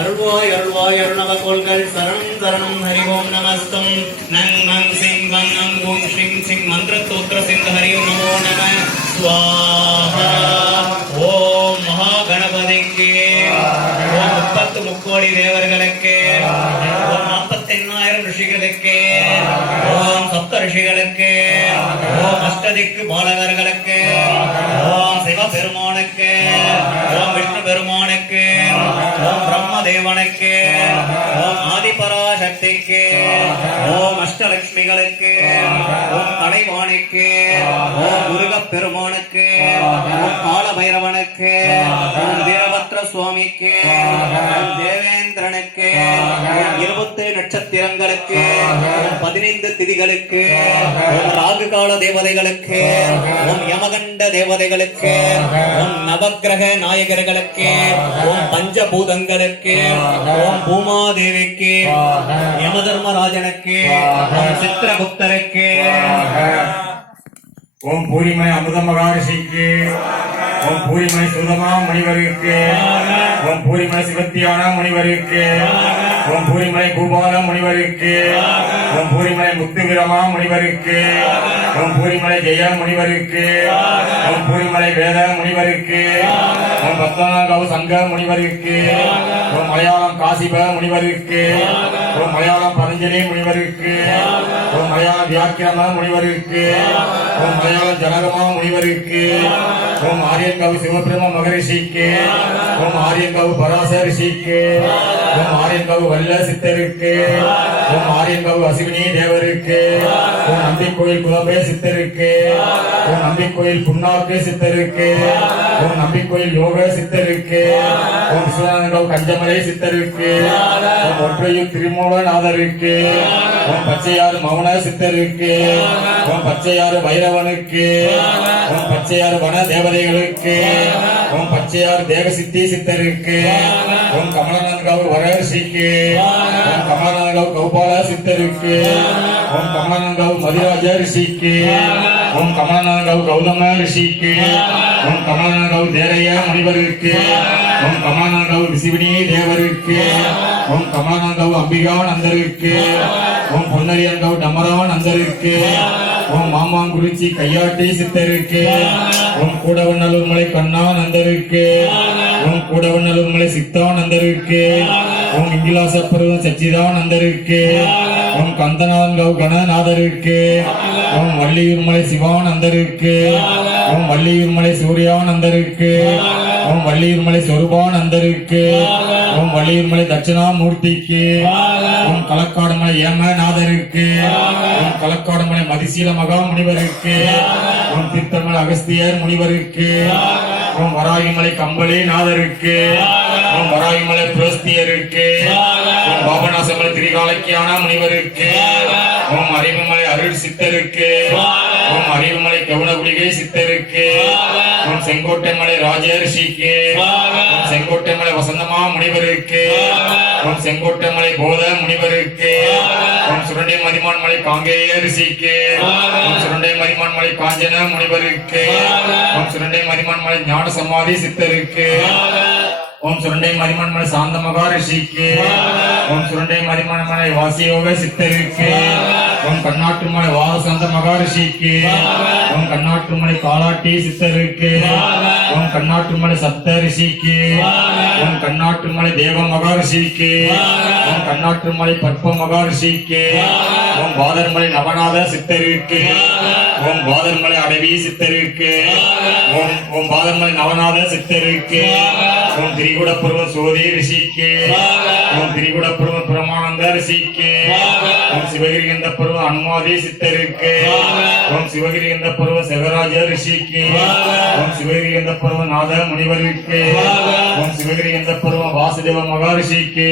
அருள்வாய் அருள்வாய் அருணவ கோள்கள் சரணம் சரணம் ஹரிவோம் நமஸ்தம் நங் நங் சிங் வங் நங் ஓம் ஸ்ரீம் சிங் மந்திர தோத்திர சிந்த ஹரியும் நமோ நம ஸ்வாஹா. ஓம் மகா கணபதிக்கு, ஓம் 30 முக்கோடி தேவர்களுக்கு, ஓம் 48,000 ரிஷிகளுக்கு, ஓம் சப்த ரிஷிகளுக்கு, ஓம் அஷ்டதிக்கு பாலகர்களுக்கு, ஓம் சிவ பெருமானுக்கு, ஓம் விஷ்ணு பெருமானுக்கு, ஓம் பிரம்ம தேவனுக்கு, ஓம் ஆதிபராசக்திக்கு, ஓம் அஷ்டலட்சுமிகளுக்கு, ஓம் கலைவாணிக்கு, ஓம் முருகப் பெருமானுக்கு, ஓம் கால பைரவனுக்கு, ஓம் வீரபத்ர சுவாமிக்கு, ஓம் தேவேந்திரனுக்கு, ஓம் 27 நட்சத்திரங்களுக்கு, ஓம் 15 திதிகளுக்கு, ஓம் ராகு கால தேவதைகளுக்கு, ஓம் யமகண்ட தேவதைகளுக்கு, ஓம் நவக்கிரக நாயகர்களுக்கு, ஓம் பஞ்சபூதங்களுக்கு, ஓம் பூமாதேவிக்கு, யமதர்மராஜனுக்கு, ஓம் சித்திரகுப்தருக்கு, ஓம் பூரிமலை அமுத மகாரிஷிக்கு, ஓம் பூரிமலை சுதமா முனிவருக்கு, ஓம் பூரிமலை சிவத்தியான முனிவருக்கு, ஓம் பூரிமலை பூபால முனிவருக்கு, ஓம் பூரிமலை முத்துவிரமா முனிவருக்கு, ஓம் பூரிமலை ஜெய முனிவருக்கு, ஓம் பூரிமலை வேத முனிவருக்கு, ஓம் பத்மநாப சங்க முனிவருக்கு, ஓம் மலையாளம் காசிப முனிவருக்கு, ஓம் மலையாளம் பதஞ்சலி முனிவருக்கு, ஓம் மலையாளம் வியாக்கிரம முனிவருக்கு, ஓம் மலையாளம் ஜனகமா முனிவருக்கு, ஓம் ஆரியங்காவு சிவபிரம மகரிஷிக்கு, ஓம் ஆரியங்காவு பராச ரிஷிக்கு, ஓம் ஆரியங்காவு வல்ல சித்தருக்கு, ஓம் ஆரியங்காவு அசிவினி தேவருக்கு, ஓம் நம்பிக்கோயில் குலம்பே சித்தருக்கு, ஓம் நம்பிக்கோயில் புண்ணாக்கு சித்தருக்கு, ஓம் நம்பிக்கோயில் யோக சித்தருக்கு, ஓம் விஸ்வநாதங்காவு கஞ்சமலை சித்தருக்கு, ஓம் ஒற்றையூர் திருமூலநாதருக்கு, ஓம் பச்சையாறு மௌன சித்தருக்கு, ஓம் பச்சையாறு பைரவனுக்கு, ஓம் பச்சையாறு வன தேவதைகளுக்கு, ஓம் பச்சையாறு தேவசித்தி சித்தருக்கு, ஓம் கமலநாதங்காவு வரரிஷிக்கு, ஓம் கமலநாதங்காவு கௌபால சித்தருக்கு, ஓம் கமலநாதங்காவு மதிராஜ ரிஷிக்கு, ஓம் கமலநாதங்காவு கௌதம ரிஷிக்கு, ஓம் கமலநாதங்காவு தேரைய முனிவருக்கு, ஓம் கமலநாதங்காவு விசிவினி தேவருக்கு, ஓம் கமலநாதங்காவு அம்பிகானந்தருக்கு, ஓம் பொன்னரியங்காவு டமரானந்தருக்கு, ஓம் மாமாங்குறிச்சி கையாட்டி சித்தருக்கு, ஓம் கூடவநல்லூர் மலை கண்ணானந்தருக்கு, ஓம் கூடவநல்லூர் மலை சித்தானந்தருக்கு, ஓம் இங்கிலாசப்பருவம் சச்சிதானந்தருக்கு, ஓம் கந்தநாதங்காவு கணநாதருக்கு, ஓம் வள்ளியூர் மலை சிவானந்தருக்கு, ஓம் வள்ளியூர் மலை சூர்யானந்தருக்கு, ஓம் வள்ளியூர் மலை சொருபானந்தருக்கு, ஓம் வள்ளியூர் மலை தட்சிணாமூர்த்திக்கு, ஓம் களக்காடு மலை ஏமநாதருக்கு, ஓம் களக்காடு மலை மதிசீல மகா முனிவருக்கு, ஓம் தீர்த்தமலை அகஸ்தியர் முனிவருக்கு, ஓம் வராகிமலை கம்பளி நாதருக்கு, ஓம் வராகிமலை புரஸ்தியருக்கு, ஓம் பாபநாசமலை திரிகாலக்கியான முனிவருக்கு, ஓம் அறிவுமலை அருள் சித்தருக்கு, ஓம் அறிவுமலை கவுனகுடிகை சித்தருக்கு, ஓம் செங்கோட்டை மலை ராஜரிஷிக்கு, ஓம் செங்கோட்டை மலை வசந்தமா முனிவருக்கு, ஓம் செங்கோட்டை மலை போத முனிவருக்கு, ஓம் சுரண்டை மதிமான் மலை காங்கேய ரிஷிக்கு, ஓம் சுரண்டை மதிமான் மலை காஞ்சன முனிவருக்கு, ஓம் சுரண்டை மதிமான் மலை ஞான சமாதி சித்தருக்கு, ஓம் சுரண்டை மதிமான் மலை சாந்த மகா ரிஷிக்கு, ஓம் சுரண்டை மதிமான் மலை வாசியோக சித்தருக்கு, ஓம் கண்ணாற்று மலை வாசந்த மகா ரிஷிக்கு, ஓம் கண்ணாற்று மலை காலாட்டி சித்தருக்கு, ஓம் கண்ணாற்று மலை சப்த ரிஷிக்கு, ஓம் கண்ணாற்று மலை தேவ மகா ரிஷிக்கு, ஓம் கண்ணாற்று மலை பற்ப மகா ரிஷிக்கு, ஓம் பாதர்மலை நவநாத சித்தருக்கு, ஓம் பாதர்மலை அடவி சித்தருக்கு, ஓம் பாதர்மலை நவநாத சித்தருக்கு, ஓம் திரிகுடப்பருவ சோதி ரிஷிக்கு, ஓம் திரிகுடப்பருவ பிரமானந்த ரிஷிக்கு, ஓம் சிவகிரிகந்த பருவ அனுமாதி சித்தருக்கு, ஓம் சிவகிரிகந்த பருவ சிவராஜ ரிஷிக்கு, ஓம் சிவகிரிகந்த பருவ நாத முனிவருக்கு, ஓம் சிவ சிவகிரி எந்த பருவ வாசுதேவ மகாரிஷிக்கு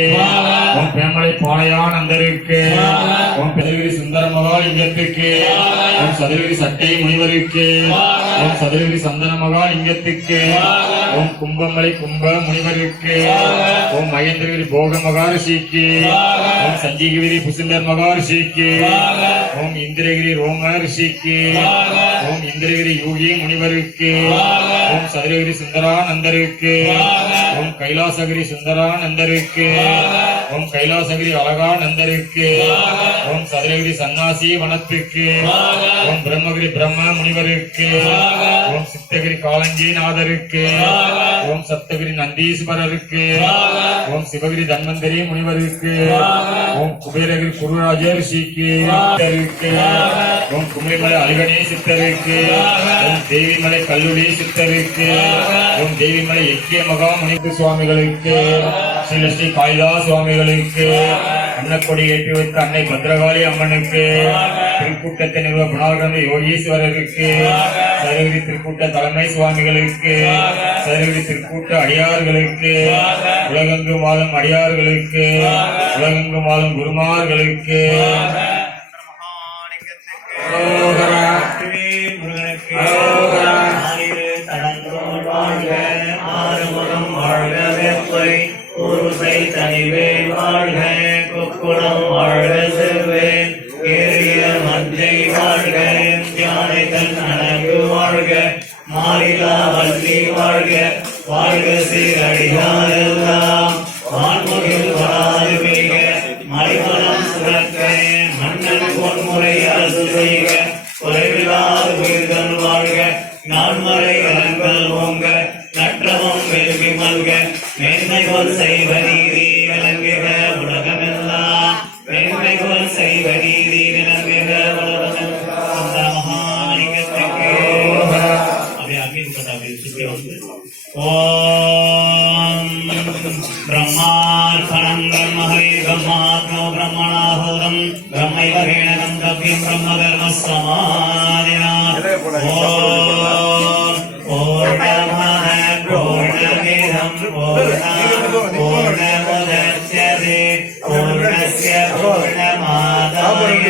உன் பேமலை பாளையானந்தருக்கு உன் பெருகிரி சுந்தர மகாலிங்கத்துக்கு உன் சதுரகிரி சட்டை முனிவருக்கு உன் சதுரகிரி சந்தன மகாலிங்கத்துக்கு உன் கும்பமலை கும்ப முனிவருக்கு உன் மகேந்திரகிரி போக மகாரிஷிக்கு உன் சஞ்சீகிரி புசுந்தர் மகாரிஷிக்கு உன் இந்திரகிரி ரோம ரிஷிக்கு உன் இந்திரகிரி யோகி முனிவருக்கு உன் சதுரகிரி சுந்தரானந்தருக்கு உன் கைலாசகிரி சுந்தரானந்தருக்கு உன் கைலாசகிரி அழகானந்தருக்கு உன் சதுரகிரி சன்னாசி வனத்துக்கு உன் பிரம்மகிரி பிரம்ம முனிவருக்கு உன் சித்தகிரி காலஞ்சிநாதருக்கு உன் சப்தகிரி நந்தீஸ்வரருக்கு உன் சிவகிரி தன்வந்தரி முனிவருக்கு உன் குபேரகிரி குருராஜ ரிஷிக்கு உன் குமரிமலை அழகனே சித்தருக்கு உன் தேவிமலை கல்லுடி சித்தருக்கு உன் தேவிமலை எக்கிய மகா முனிப்பு சுவாமிகளுக்கு ஸ்ரீ காளிதாஸ் சுவாமிகளுக்கு அன்னக்கொடி ஏற்றி வைத்த அன்னை பத்ரகாளி அம்மனுக்கு திருக்கூட்டத்தை நிறுவ குணாகந்த யோகீஸ்வரருக்கு சதுரகிரி திருக்கூட்ட தலைமை சுவாமிகளுக்கு சதுரகிரி திருக்கூட்ட அடியார்களுக்கு உலகெங்கு வாழும் அடியார்களுக்கு உலகெங்கு வாழும் குருமார்களுக்கு தனிவேல் வாழ்க குக்குளம் வாழ்க செல்வேன் ஏறிய மஞ்சை வாழ்க யானை தன் அழகு வாழ்க மாறிலா வள்ளி வாழ்க வாழ்க சீரடியாரெல்லாம் வான்முகில் வராது பெய்க மலைமலம் சுரக்க மன்னன் பொன்முறை அரசு செய்க குறைவில்லாத உயிர்கள் வாழ்க நான்மறை அலங்கள் ஓங்க நற்றவம் வெல்வி மல்க மேன்மைகோல் செய்வ நீதி விளங்குக உலகமெல்லாம் மேன்மைகோல் செய்வ நீதி விளங்குக உலகமெல்லாம் மகாலிங்கத்துக்கு அப்படியே அக்னி சுற்றி வந்து ஓம் பிரம்மார்ப்பணம் பிரம்மஹரி பிரம்மாத்மோ பிரம்மணாஹூதம் பிரம்மைவ வேணகம் கவ்யம் பிரம்ம கர்ம சமாதினா பூர்ணமிதம் பூர்ணமுதச்யதே பூர்ணஸ்ய பூர்ணமாதாய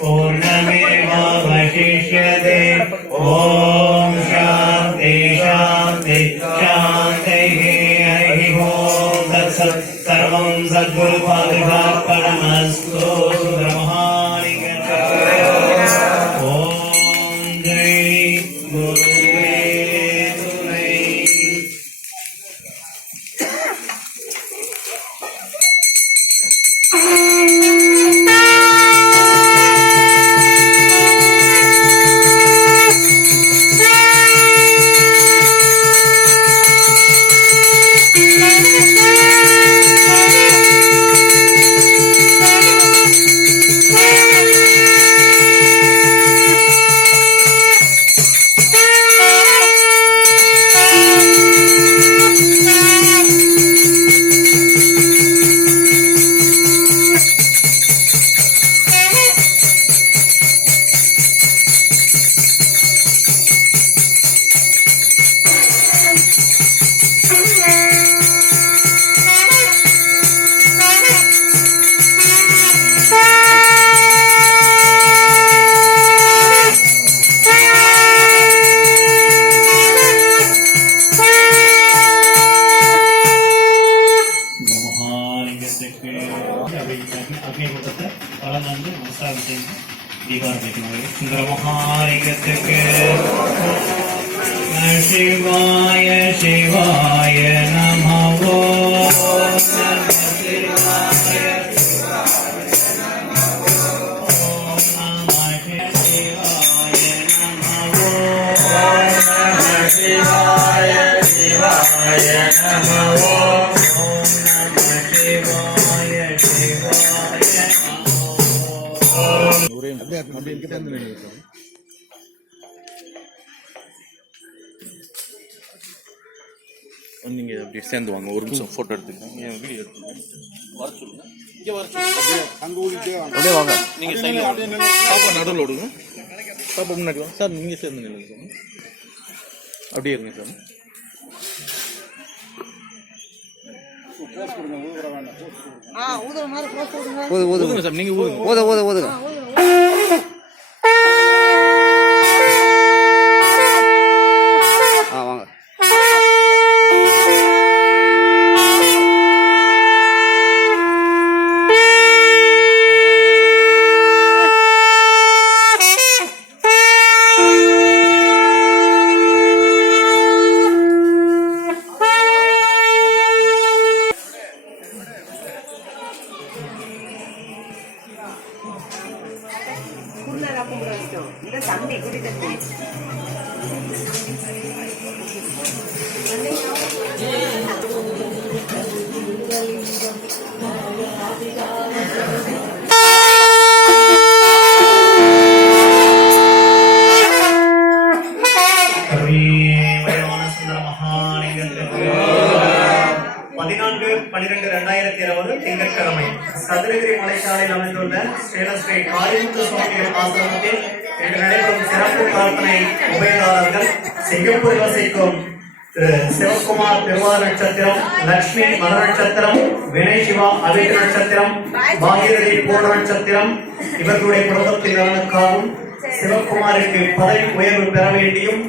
பூர்ணமேவாவசிஷ்யதே ஓம் சாந்தி சாந்தி சாந்தி ஹரி ஓம் தத்சத் சர்வம் சத்குரு பாதுகாப்பணமஸ்து பிரம்மஹாலிங்கத்துக்கு ஓம் ஜெய் குருவே துணை. அக்னிகூட்டத்தை கலந்து நமஸ்காரம் செய்து தீபாரதி சுந்தரமகாலிங்கத்துக்கு சிவாய சிவாய நமோ சிவாய சிவாய நமோ நீங்க அப்படி சேர்ந்து வாங்க ஒரு நிமிஷம் போட்டோ எடுத்துக்கோங்க என் வீடியோ எடுத்துக்கோங்க வர சொல்லுங்க இங்கே வர சொல்லுங்க அப்படியே வாங்க நீங்க சைடில் பாப்பா நடுவில் விடுங்க பாப்பா முன்னாடி வாங்க சார் நீங்க சேர்ந்து நில்லுங்க சார் அப்படியே இருங்க சார் ஊதுங்க சார், நீங்க ஊதுங்க. வாங்க. வயவான சுந்தர மகாலிங்கத்திற்கு 14/12/2020 திங்கட்கிழமை சதுரகிரி மலைச்சாலையில் அமைந்துள்ள ஸ்ரீ காளிமுத்து சுவாமிகள் ஆசிரமத்தில் இன்று நடைபெறும் சிறப்பு பிரார்த்தனை உபயதாரர்கள் சிங்கப்பூரில் வசிக்கும் திரு சிவகுமார் திருவாத நட்சத்திரம், லட்சுமி மக நட்சத்திரம், வினய் சிவா அவிட்ட நட்சத்திரம், பாகீரதி பூர்ண நட்சத்திரம் இவர்களுடைய குடும்பத்தின் நலனுக்காகவும் சிவகுமாருக்கு பதவி உயர்வு பெற வேண்டியும்,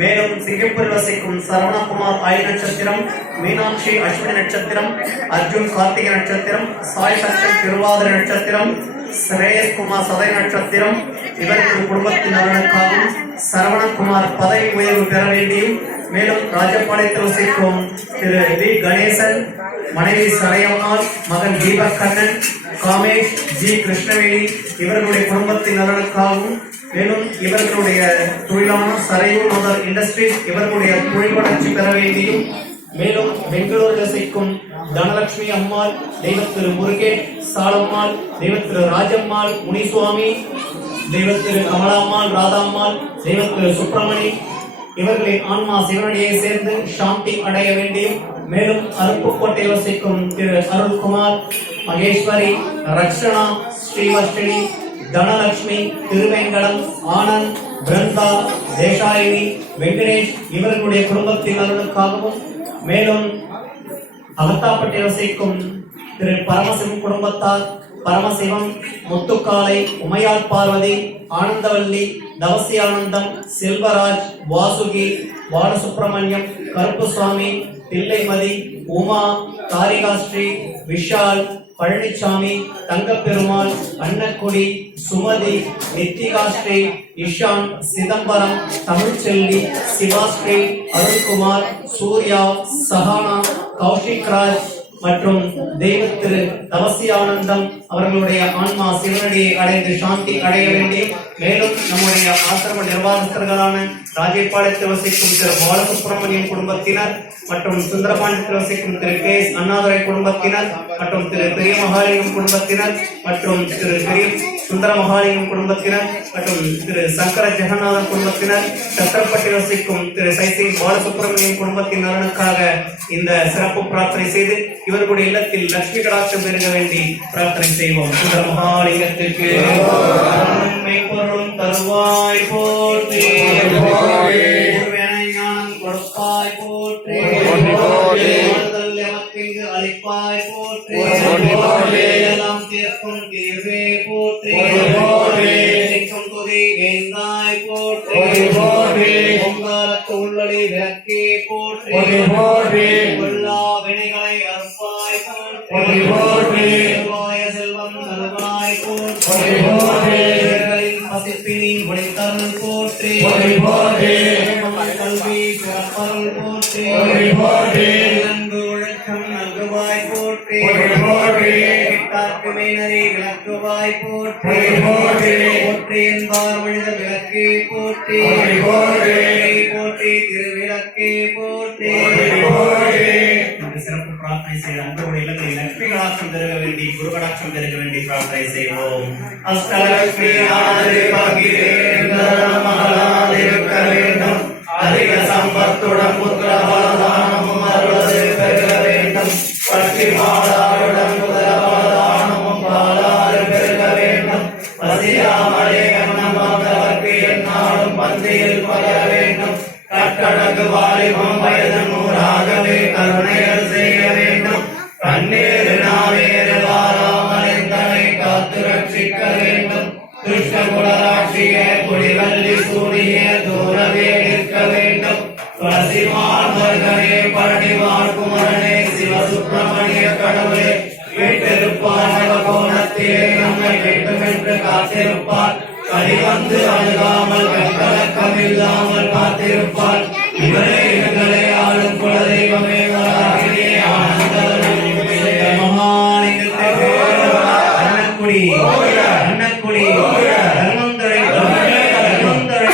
மேலும் சிங்கப்பூரில் வசிக்கும் சரவணகுமார் ஆயுள் நட்சத்திரம், மீனாட்சி அஸ்வினி நட்சத்திரம், அர்ஜுன் கார்த்திகை நட்சத்திரம், சாய் சக்தி திருவாதிரை நட்சத்திரம், ஸ்ரேயஸ்குமார் சதய நட்சத்திரம் இவர்கள் குடும்பத்தின் நலனுக்காகவும் சரவணகுமார் பதவி உயர்வு பெற வேண்டியும், மேலும் ராஜபாளையத்தில் வசிக்கும் திரு வி கணேசன், மனைவி சரையம்மாள், மகன் தீபக் கண்ணன், காமேஷ், ஜி கிருஷ்ணவேணி இவர்களுடைய குடும்பத்தின் நலனுக்காகவும், மேலும் இவர்களுடைய தொழிலான சரையூர் மதர் இண்டஸ்ட்ரீஸ் இவர்களுடைய தொழில் வளர்ச்சி பெற வேண்டியும், மேலும் பெங்களூரில் வசிக்கும் தனலட்சுமி அம்மாள், தெய்வத்திரு முருகேஷ், சாலம்மாள், தெய்வத்திரு ராஜம்மாள், முனிசுவாமி, தெய்வத்திரு கமலாம்மாள், ராதாம்மாள், தெய்வத்திரு சுப்பிரமணி இவர்களின் ஆன்மா சிவனடியை சேர்ந்து சாந்தி அடைய வேண்டியும், மேலும் அருப்புக்கோட்டை வசிக்கும் திரு அருள்குமார், மகேஸ்வரி, ரக்ஷனா, ஸ்ரீவர்ஷினி, தனலட்சுமி, திருவேங்கடம், ஆனந்த், பிருந்தா, தேசாயினி, வெங்கடேஷ் இவர்களுடைய குடும்பத்தின் நலனுக்காகவும், மேலும் அகத்தாப்பட்டை வசிக்கும் திரு பரமசிவம் குடும்பத்தார் பரமசிவம், முத்துக்காலை, உமையாள் பார்வதி, ஆனந்தவல்லி, தவசி ஆனந்தம், செல்வராஜ், வாசுகி, பாலசுப்பிரமணியம், கருப்புசுவாமி, தில்லைமதி, உமா, தாரிகாஸ்ரீ, விஷால், பழனிசாமி, தங்கப்பெருமாள், அன்னக்குடி, சுமதி, நித்திகாஸ்ரீ, இஷான், சிதம்பரம், தமிழ்ச்செல்வி, சிவாஸ்ரீ, அருண்குமார், சூர்யா, சஹானா, கௌஷிக் ராஜ் மற்றும் தெய்வத்திரு தவசி ஆனந்தம் அவர்களுடைய ஆன்மா சிவனடியை அடைந்து சாந்தி அடைய வேண்டி, மேலும் நம்முடைய ஆசிரம நிர்வாகஸ்தர்களான ராஜபாளையத்தில் வசிக்கும் திரு பாலசுப்பிரமணியம் குடும்பத்தினர் மற்றும் சுந்தரபாண்டியத்தில் வசிக்கும் திரு கே எஸ் அண்ணாதுரை குடும்பத்தினர் மற்றும் திரு பெரிய மகாலிங்கம் குடும்பத்தினர் மற்றும் திரு பெரிய சுந்தர மகாலிங்கம் குடும்பத்தினர் மற்றும் திரு சங்கர ஜெகநாதன் குடும்பத்தினர், சத்திரப்பட்டி வசிக்கும் திரு சைசிங் பாலசுப்பிரமணியம் குடும்பத்தின் நலனுக்காக இந்த சிறப்பு பிரார்த்தனை செய்து இவர்களுடைய இல்லத்தில் லட்சுமி கடாட்சம் பெருக வேண்டி பிரார்த்தனை செய்வோம். சுந்தர மகாலிங்கத்திற்கு மெய்ப்பொருளும் தருவாய் போற்றி, ஞானம் கொடுப்பாய் போற்றி, எமக்கு அளிப்பாய் போற்றி, எல்லாம் தீர்க்கும் தீர்வே போற்றி, துதி ஏந்தாய் போற்றி, பொங்காலத்து உள்ளடி விளக்கே போற்றி, எல்லா வினைகளை அறுப்பாய் போற்றி, செல்வம் தருவாய் போற்றி, பசிப்பினி ஒளித்தருள் போற்றி, கல்வி சிறப்பருள் போற்றி, நன்கு ஒழுக்கம் நல்குவாய் போற்றி, மெய்நறி விளக்குவாய் போற்றி, போற்றி என்பார் மனித விளக்கே போற்றி, போற்றி திருவிளக்கே போற்றி. சிறப்பு பிரார்த்தனை செய்த அன்போடு இல்லத்தில் லட்சுமி கடாட்சம் பெருக வேண்டி, குரு கடாட்சம் பெருக வேண்டி பிரார்த்தனை செய்வோம். அஷ்டலட்சுமி இருக்க வேண்டும், அதிக சம்பத்துடன் புத்திரபாதானமும் அருளது பெருக வேண்டும், பற்றி மாதாருடன் முதலபாதானமும் பாலாறு பெருக வேண்டும், பசியாமலே கண்ணம் வந்தவர்க்கு எந்நாளும் பந்தியில் பகர வேண்டும், கட்டடங்கு வாலிபம் வயது 100ஆகவே கருணைகள் செய்ய வேண்டும், இருப்பாள். கடிவந்து அழுகாமல் கண்கலக்கமில்லாமல் காத்திருப்பாள். இவரே எங்களை ஆளும் குலதெய்வமே வராகியே மகாலிங்கத்தை அன்னக்குடி அன்னக்குடி தர்மந்தரை தர்மந்தரை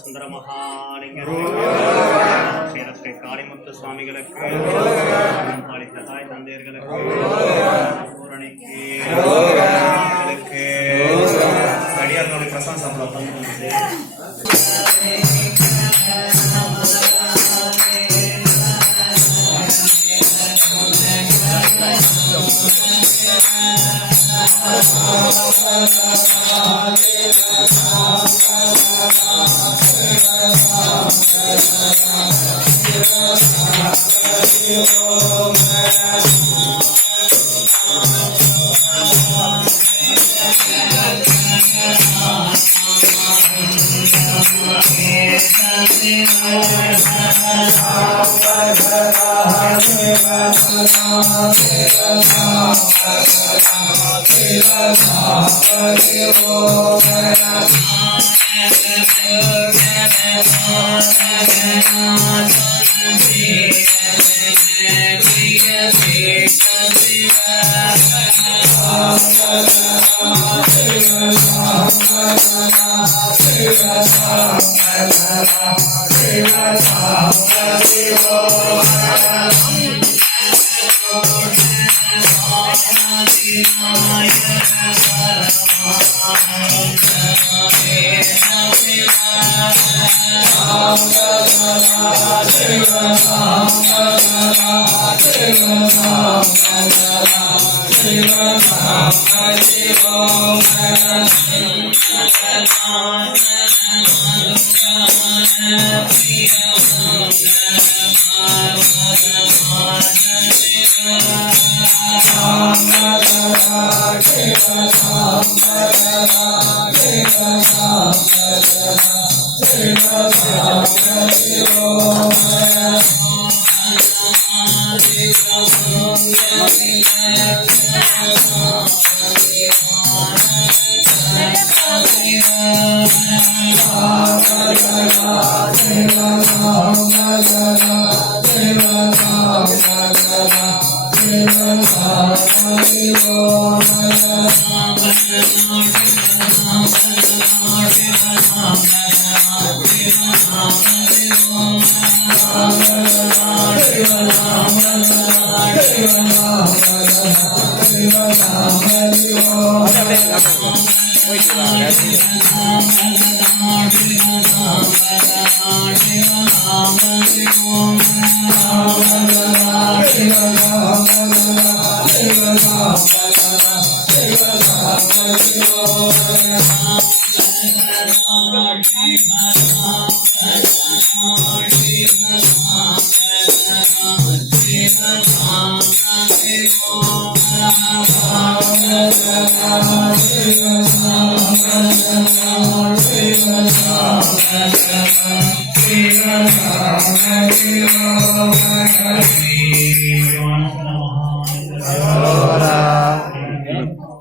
சுந்தர மகாலிங்கர் ஸ்ரீ காளிமுத்து சுவாமிகளுக்கு பாலித்த தாய் தந்தையர்களுக்கு பூரணிக்கு அடியார்களுடைய பிரசாந்த சம்பளம்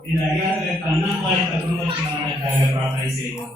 இந்த ஐயாவுக்கு அண்ணாமலை குடும்பத்தினருக்காக பிரார்த்தனை செய்வோம்.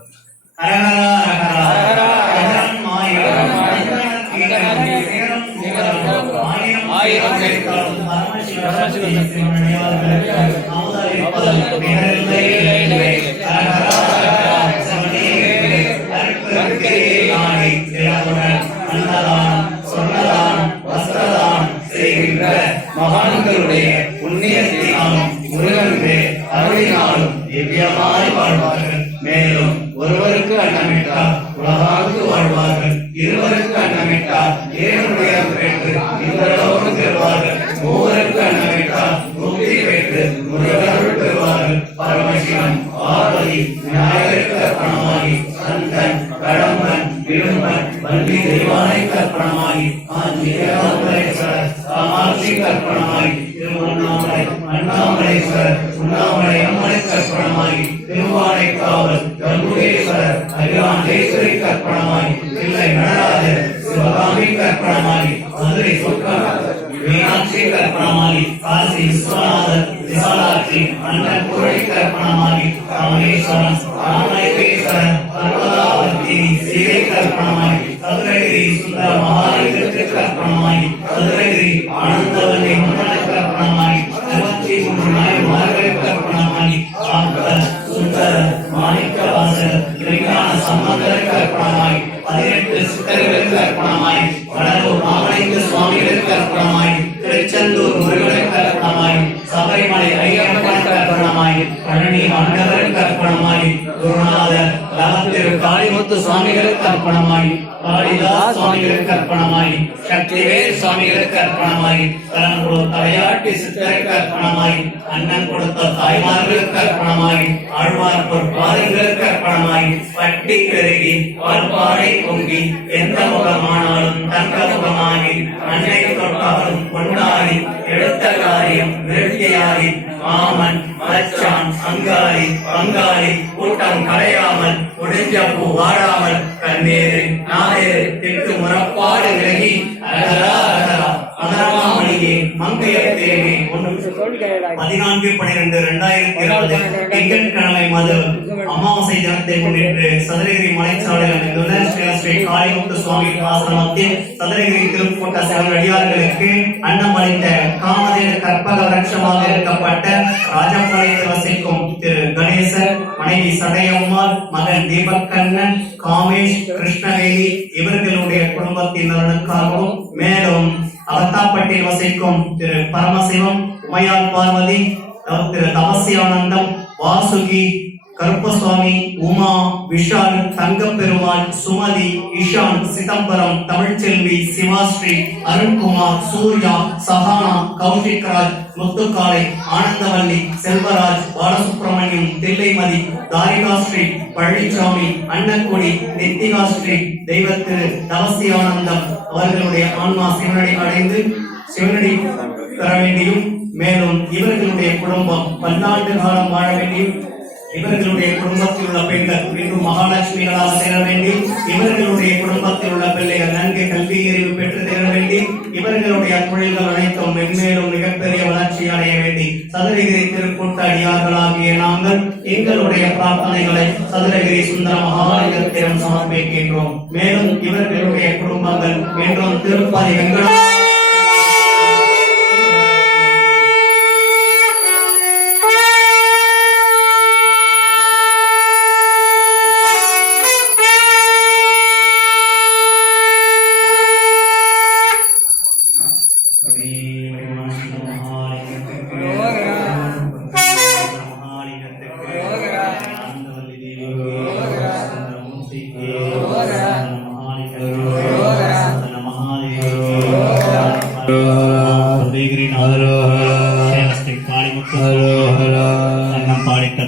மகான்களுடைய புண்ணியத்தினாலும் முருகனுடைய அருளினாலும் திவ்யமாய் வாழ்வார்கள். மேலும் ஒருவருக்கு அன்னமிட்டால் உலகாவுக்கு வாழ்வார்கள். இருவருக்கு அன்னமிட்டால் ஏழுடைய பெற்று இவரோடு பெறுவார்கள். மூவருக்கு அன்னமிட்டால் முக்தி பெற்று முருகருள் பெறுவார்கள். பரமசிவன் பார்வதி விநாயகருக்கு அர்ப்பணமாகி சந்தன் கடம்பன் விழும்பன் வள்ளி தெய்வானைக்கு அர்ப்பணமாகி ஆஞ்சநேயர் காமாட்சிக்கு அர்ப்பணமாகி திருவண்ணாமலை அண்ணாமலைஸ்வரர் உண்ணாமலை அம்மனுக்கு அர்ப்பணமாகி திருவானைக்காவல் கருடேஸ்வரர் அகிலாண்டேஸ்வரிக்கு அர்ப்பணமாகி பிள்ளை நடராஜர் சிவகாமிக்கு அர்ப்பணமாகி மதுரை சொற்கார் மீனாட்சிக்கு அர்ப்பணமாகி காசி விஸ்வநாதர் விசாலாட்சி அண்ணன் பூரணிக்கு அர்ப்பணமாகி ராமேஸ்வரன் ராமேஸ்வரன் பர்வதாவதி சீதைக்கு அர்ப்பணமாகி சதுரகிரி சுந்தர மகாலிங்கத்திற்கு அர்ப்பணமாகி சதுரகிரி ஆனந்தவல்லி மன்னனுக்கு அர்ப்பணமாகி 63 நாயன்மார்களுக்கு அர்ப்பணமாகி சுந்தர மாணிக்கவாசர் விஞ்ஞான சம்பந்தருக்கு அர்ப்பணமாகி 18 சித்தர்களுக்கு அர்ப்பணமாகி வடலூர் ராமலிங்க சுவாமிகளுக்கு அர்ப்பணமாகி திருச்செந்தூர் முருகனுக்கு அர்ப்பணமாகி சபரிமலை ஐயப்பனுக்கு அர்ப்பணமாகி பழனி ஆண்டவருக்கு அர்ப்பணமாகி குருநாதர் திரு காளிமுத்து சுவாமிகளுக்கு அர்ப்பணமாகி காளிதாஸ் சுவாமிகளுக்கு அர்ப்பணமாகி சக்திவேல் சுவாமிகளுக்கு அர்ப்பணமாகி பெரம்பலூர் தலையாட்டி சித்தருக்கு அர்ப்பணமாகி அண்ணன் கொடுத்த தாய்மார்களுக்கு அர்ப்பணமாகி ஆழ்வார்பூர் பாதங்களுக்கு அர்ப்பணமாகி பட்டி பெருகி பால்பாடை பொங்கி எந்த முகமானாலும் தங்க முகமாகி அன்னை தொட்டாலும் கொண்டாடி எடுத்த காரியம் நிறுத்தியாகி மாமன் மச்சான் அங்காரி பங்காளி கூட்டம் கலையாமல் ஒடிஞ்ச பூ வாடாமல் கண்ணீரு நாயரு திட்டு முறப்பாடு விலகி அமரமாமணியே மங்கையர் தேவி 14/12/2020 திங்கட்கிழமை மது அமாவாசை தினத்தை முன்னிட்டு சதுரகிரி மலைச்சாலையில் அமைந்துள்ள ஸ்ரீ காளிமுத்து சுவாமி ஆசிரமத்தில் சதுரகிரி திருக்கூட்ட சிவனடியார்களுக்கு அன்னம் அளித்த காமதேவ கற்பக விருட்சமாக இருக்கப்பட்ட ராஜபாளையத்தில் வசிக்கும் திரு கணேசர், மனைவி சடையம்மாள், மகன் தீபக்கண்ணன், காமேஷ், கிருஷ்ணவேணி இவர்களுடைய குடும்பத்தின் நலனுக்காகவும், மேலும் அவத்தாப்பட்டில் வசிக்கும் திரு பரமசிவம், உமையால் பார்வதி, திரு தபசியானந்தம், வாசுகி, கருப்பசுவாமி, உமா, விஷால், தங்கப்பெருமாள், சுமதி, இஷான், சிதம்பரம், தமிழ்ச்செல்வி, சிவாஸ்ரீ, அருண்குமார், சூர்யா, சஹானா, கௌஷிக்ராஜ், முத்துக்காலை, ஆனந்தவல்லி, செல்வராஜ், பாலசுப்ரமணியம், தில்லைமதி, தாரிகாஸ்ரீ, பழனிசாமி, அன்னக்குடி, நித்திகாஸ்ரீ, தெய்வத்திரு தவசியானந்தம் அவர்களுடைய ஆன்மா சிவனடி அடைந்து சிவனடி பெற வேண்டியும், மேலும் இவர்களுடைய குடும்பம் பல்லாண்டு காலம் வாழ வேண்டியும் இவர்களுடைய குடும்பத்தில் உள்ள பெண்கள் மீண்டும் மகாலட்சுமிகளாக சேர வேண்டும். இவர்களுடைய குடும்பத்தில் உள்ள பிள்ளைகள் நன்கு கல்வி அறிவு பெற்று தேர வேண்டும். இவர்களுடைய தொழில்கள் அனைத்தும் மென்மேலும் மிகப்பெரிய வளர்ச்சி அடைய வேண்டி சதுரகிரி திருக்கூட்ட அடியார்களாகிய நாங்கள் எங்களுடைய பிரார்த்தனைகளை சதுரகிரி சுந்தர மகாலிங்கத்திடம் சமர்ப்பிக்கின்றோம். மேலும் இவர்களுடைய குடும்பங்கள் என்றும் திருப்பதி வெங்கட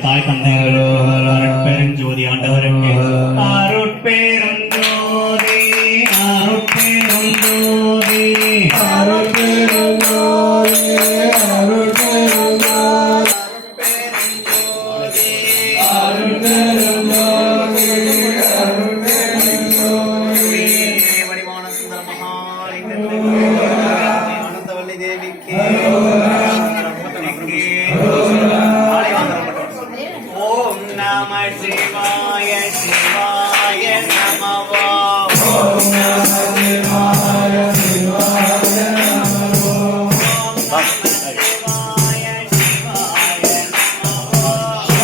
தாய் தந்தை பெருஞ்சோதி ஆண்டவருக்கு அருட்பெருஞ்சோதி அருட்பெருஞ்சோதி வடிவான சுந்தர மகாலிங்கத்துக்கு ஆனந்தவல்லி தேவிக்கு ஓம் நம சிவாய சிவாய நமவோ ஓம் நம சிவாய சிவாய நமவோ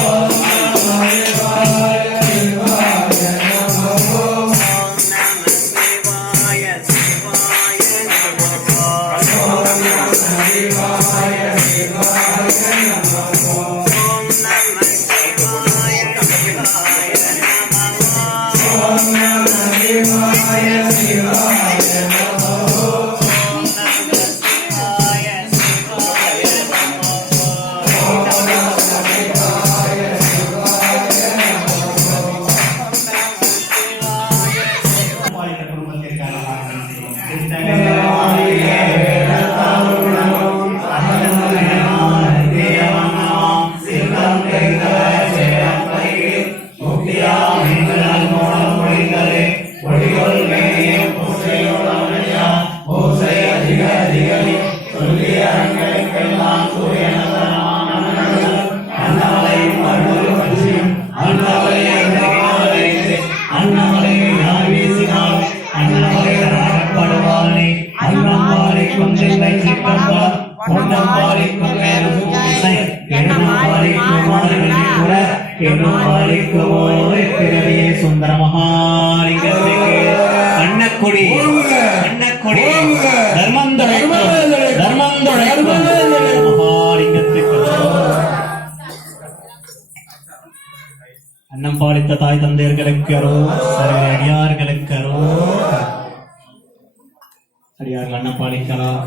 ஓம் நம சிவாய சிவாய நமவோ ஓம் நம சிவாய சிவாய நமவோ ஓம் நம சிவாய சிவாய நமவோ ஓம் நம சிவாய சிவாய நமவோ ஓம் நம சுந்தர மகாலிங்கத்துக்கு அன்னக்குடி அன்னக்குடி தர்மந்தொடை மகாலிங்கத்துக்கு அன்னம் பாலித்த தாய் தந்தையர்களுக்கு அடியார்களுக்கு அடியார்கள் அன்னம் பாலிக்கலாம்.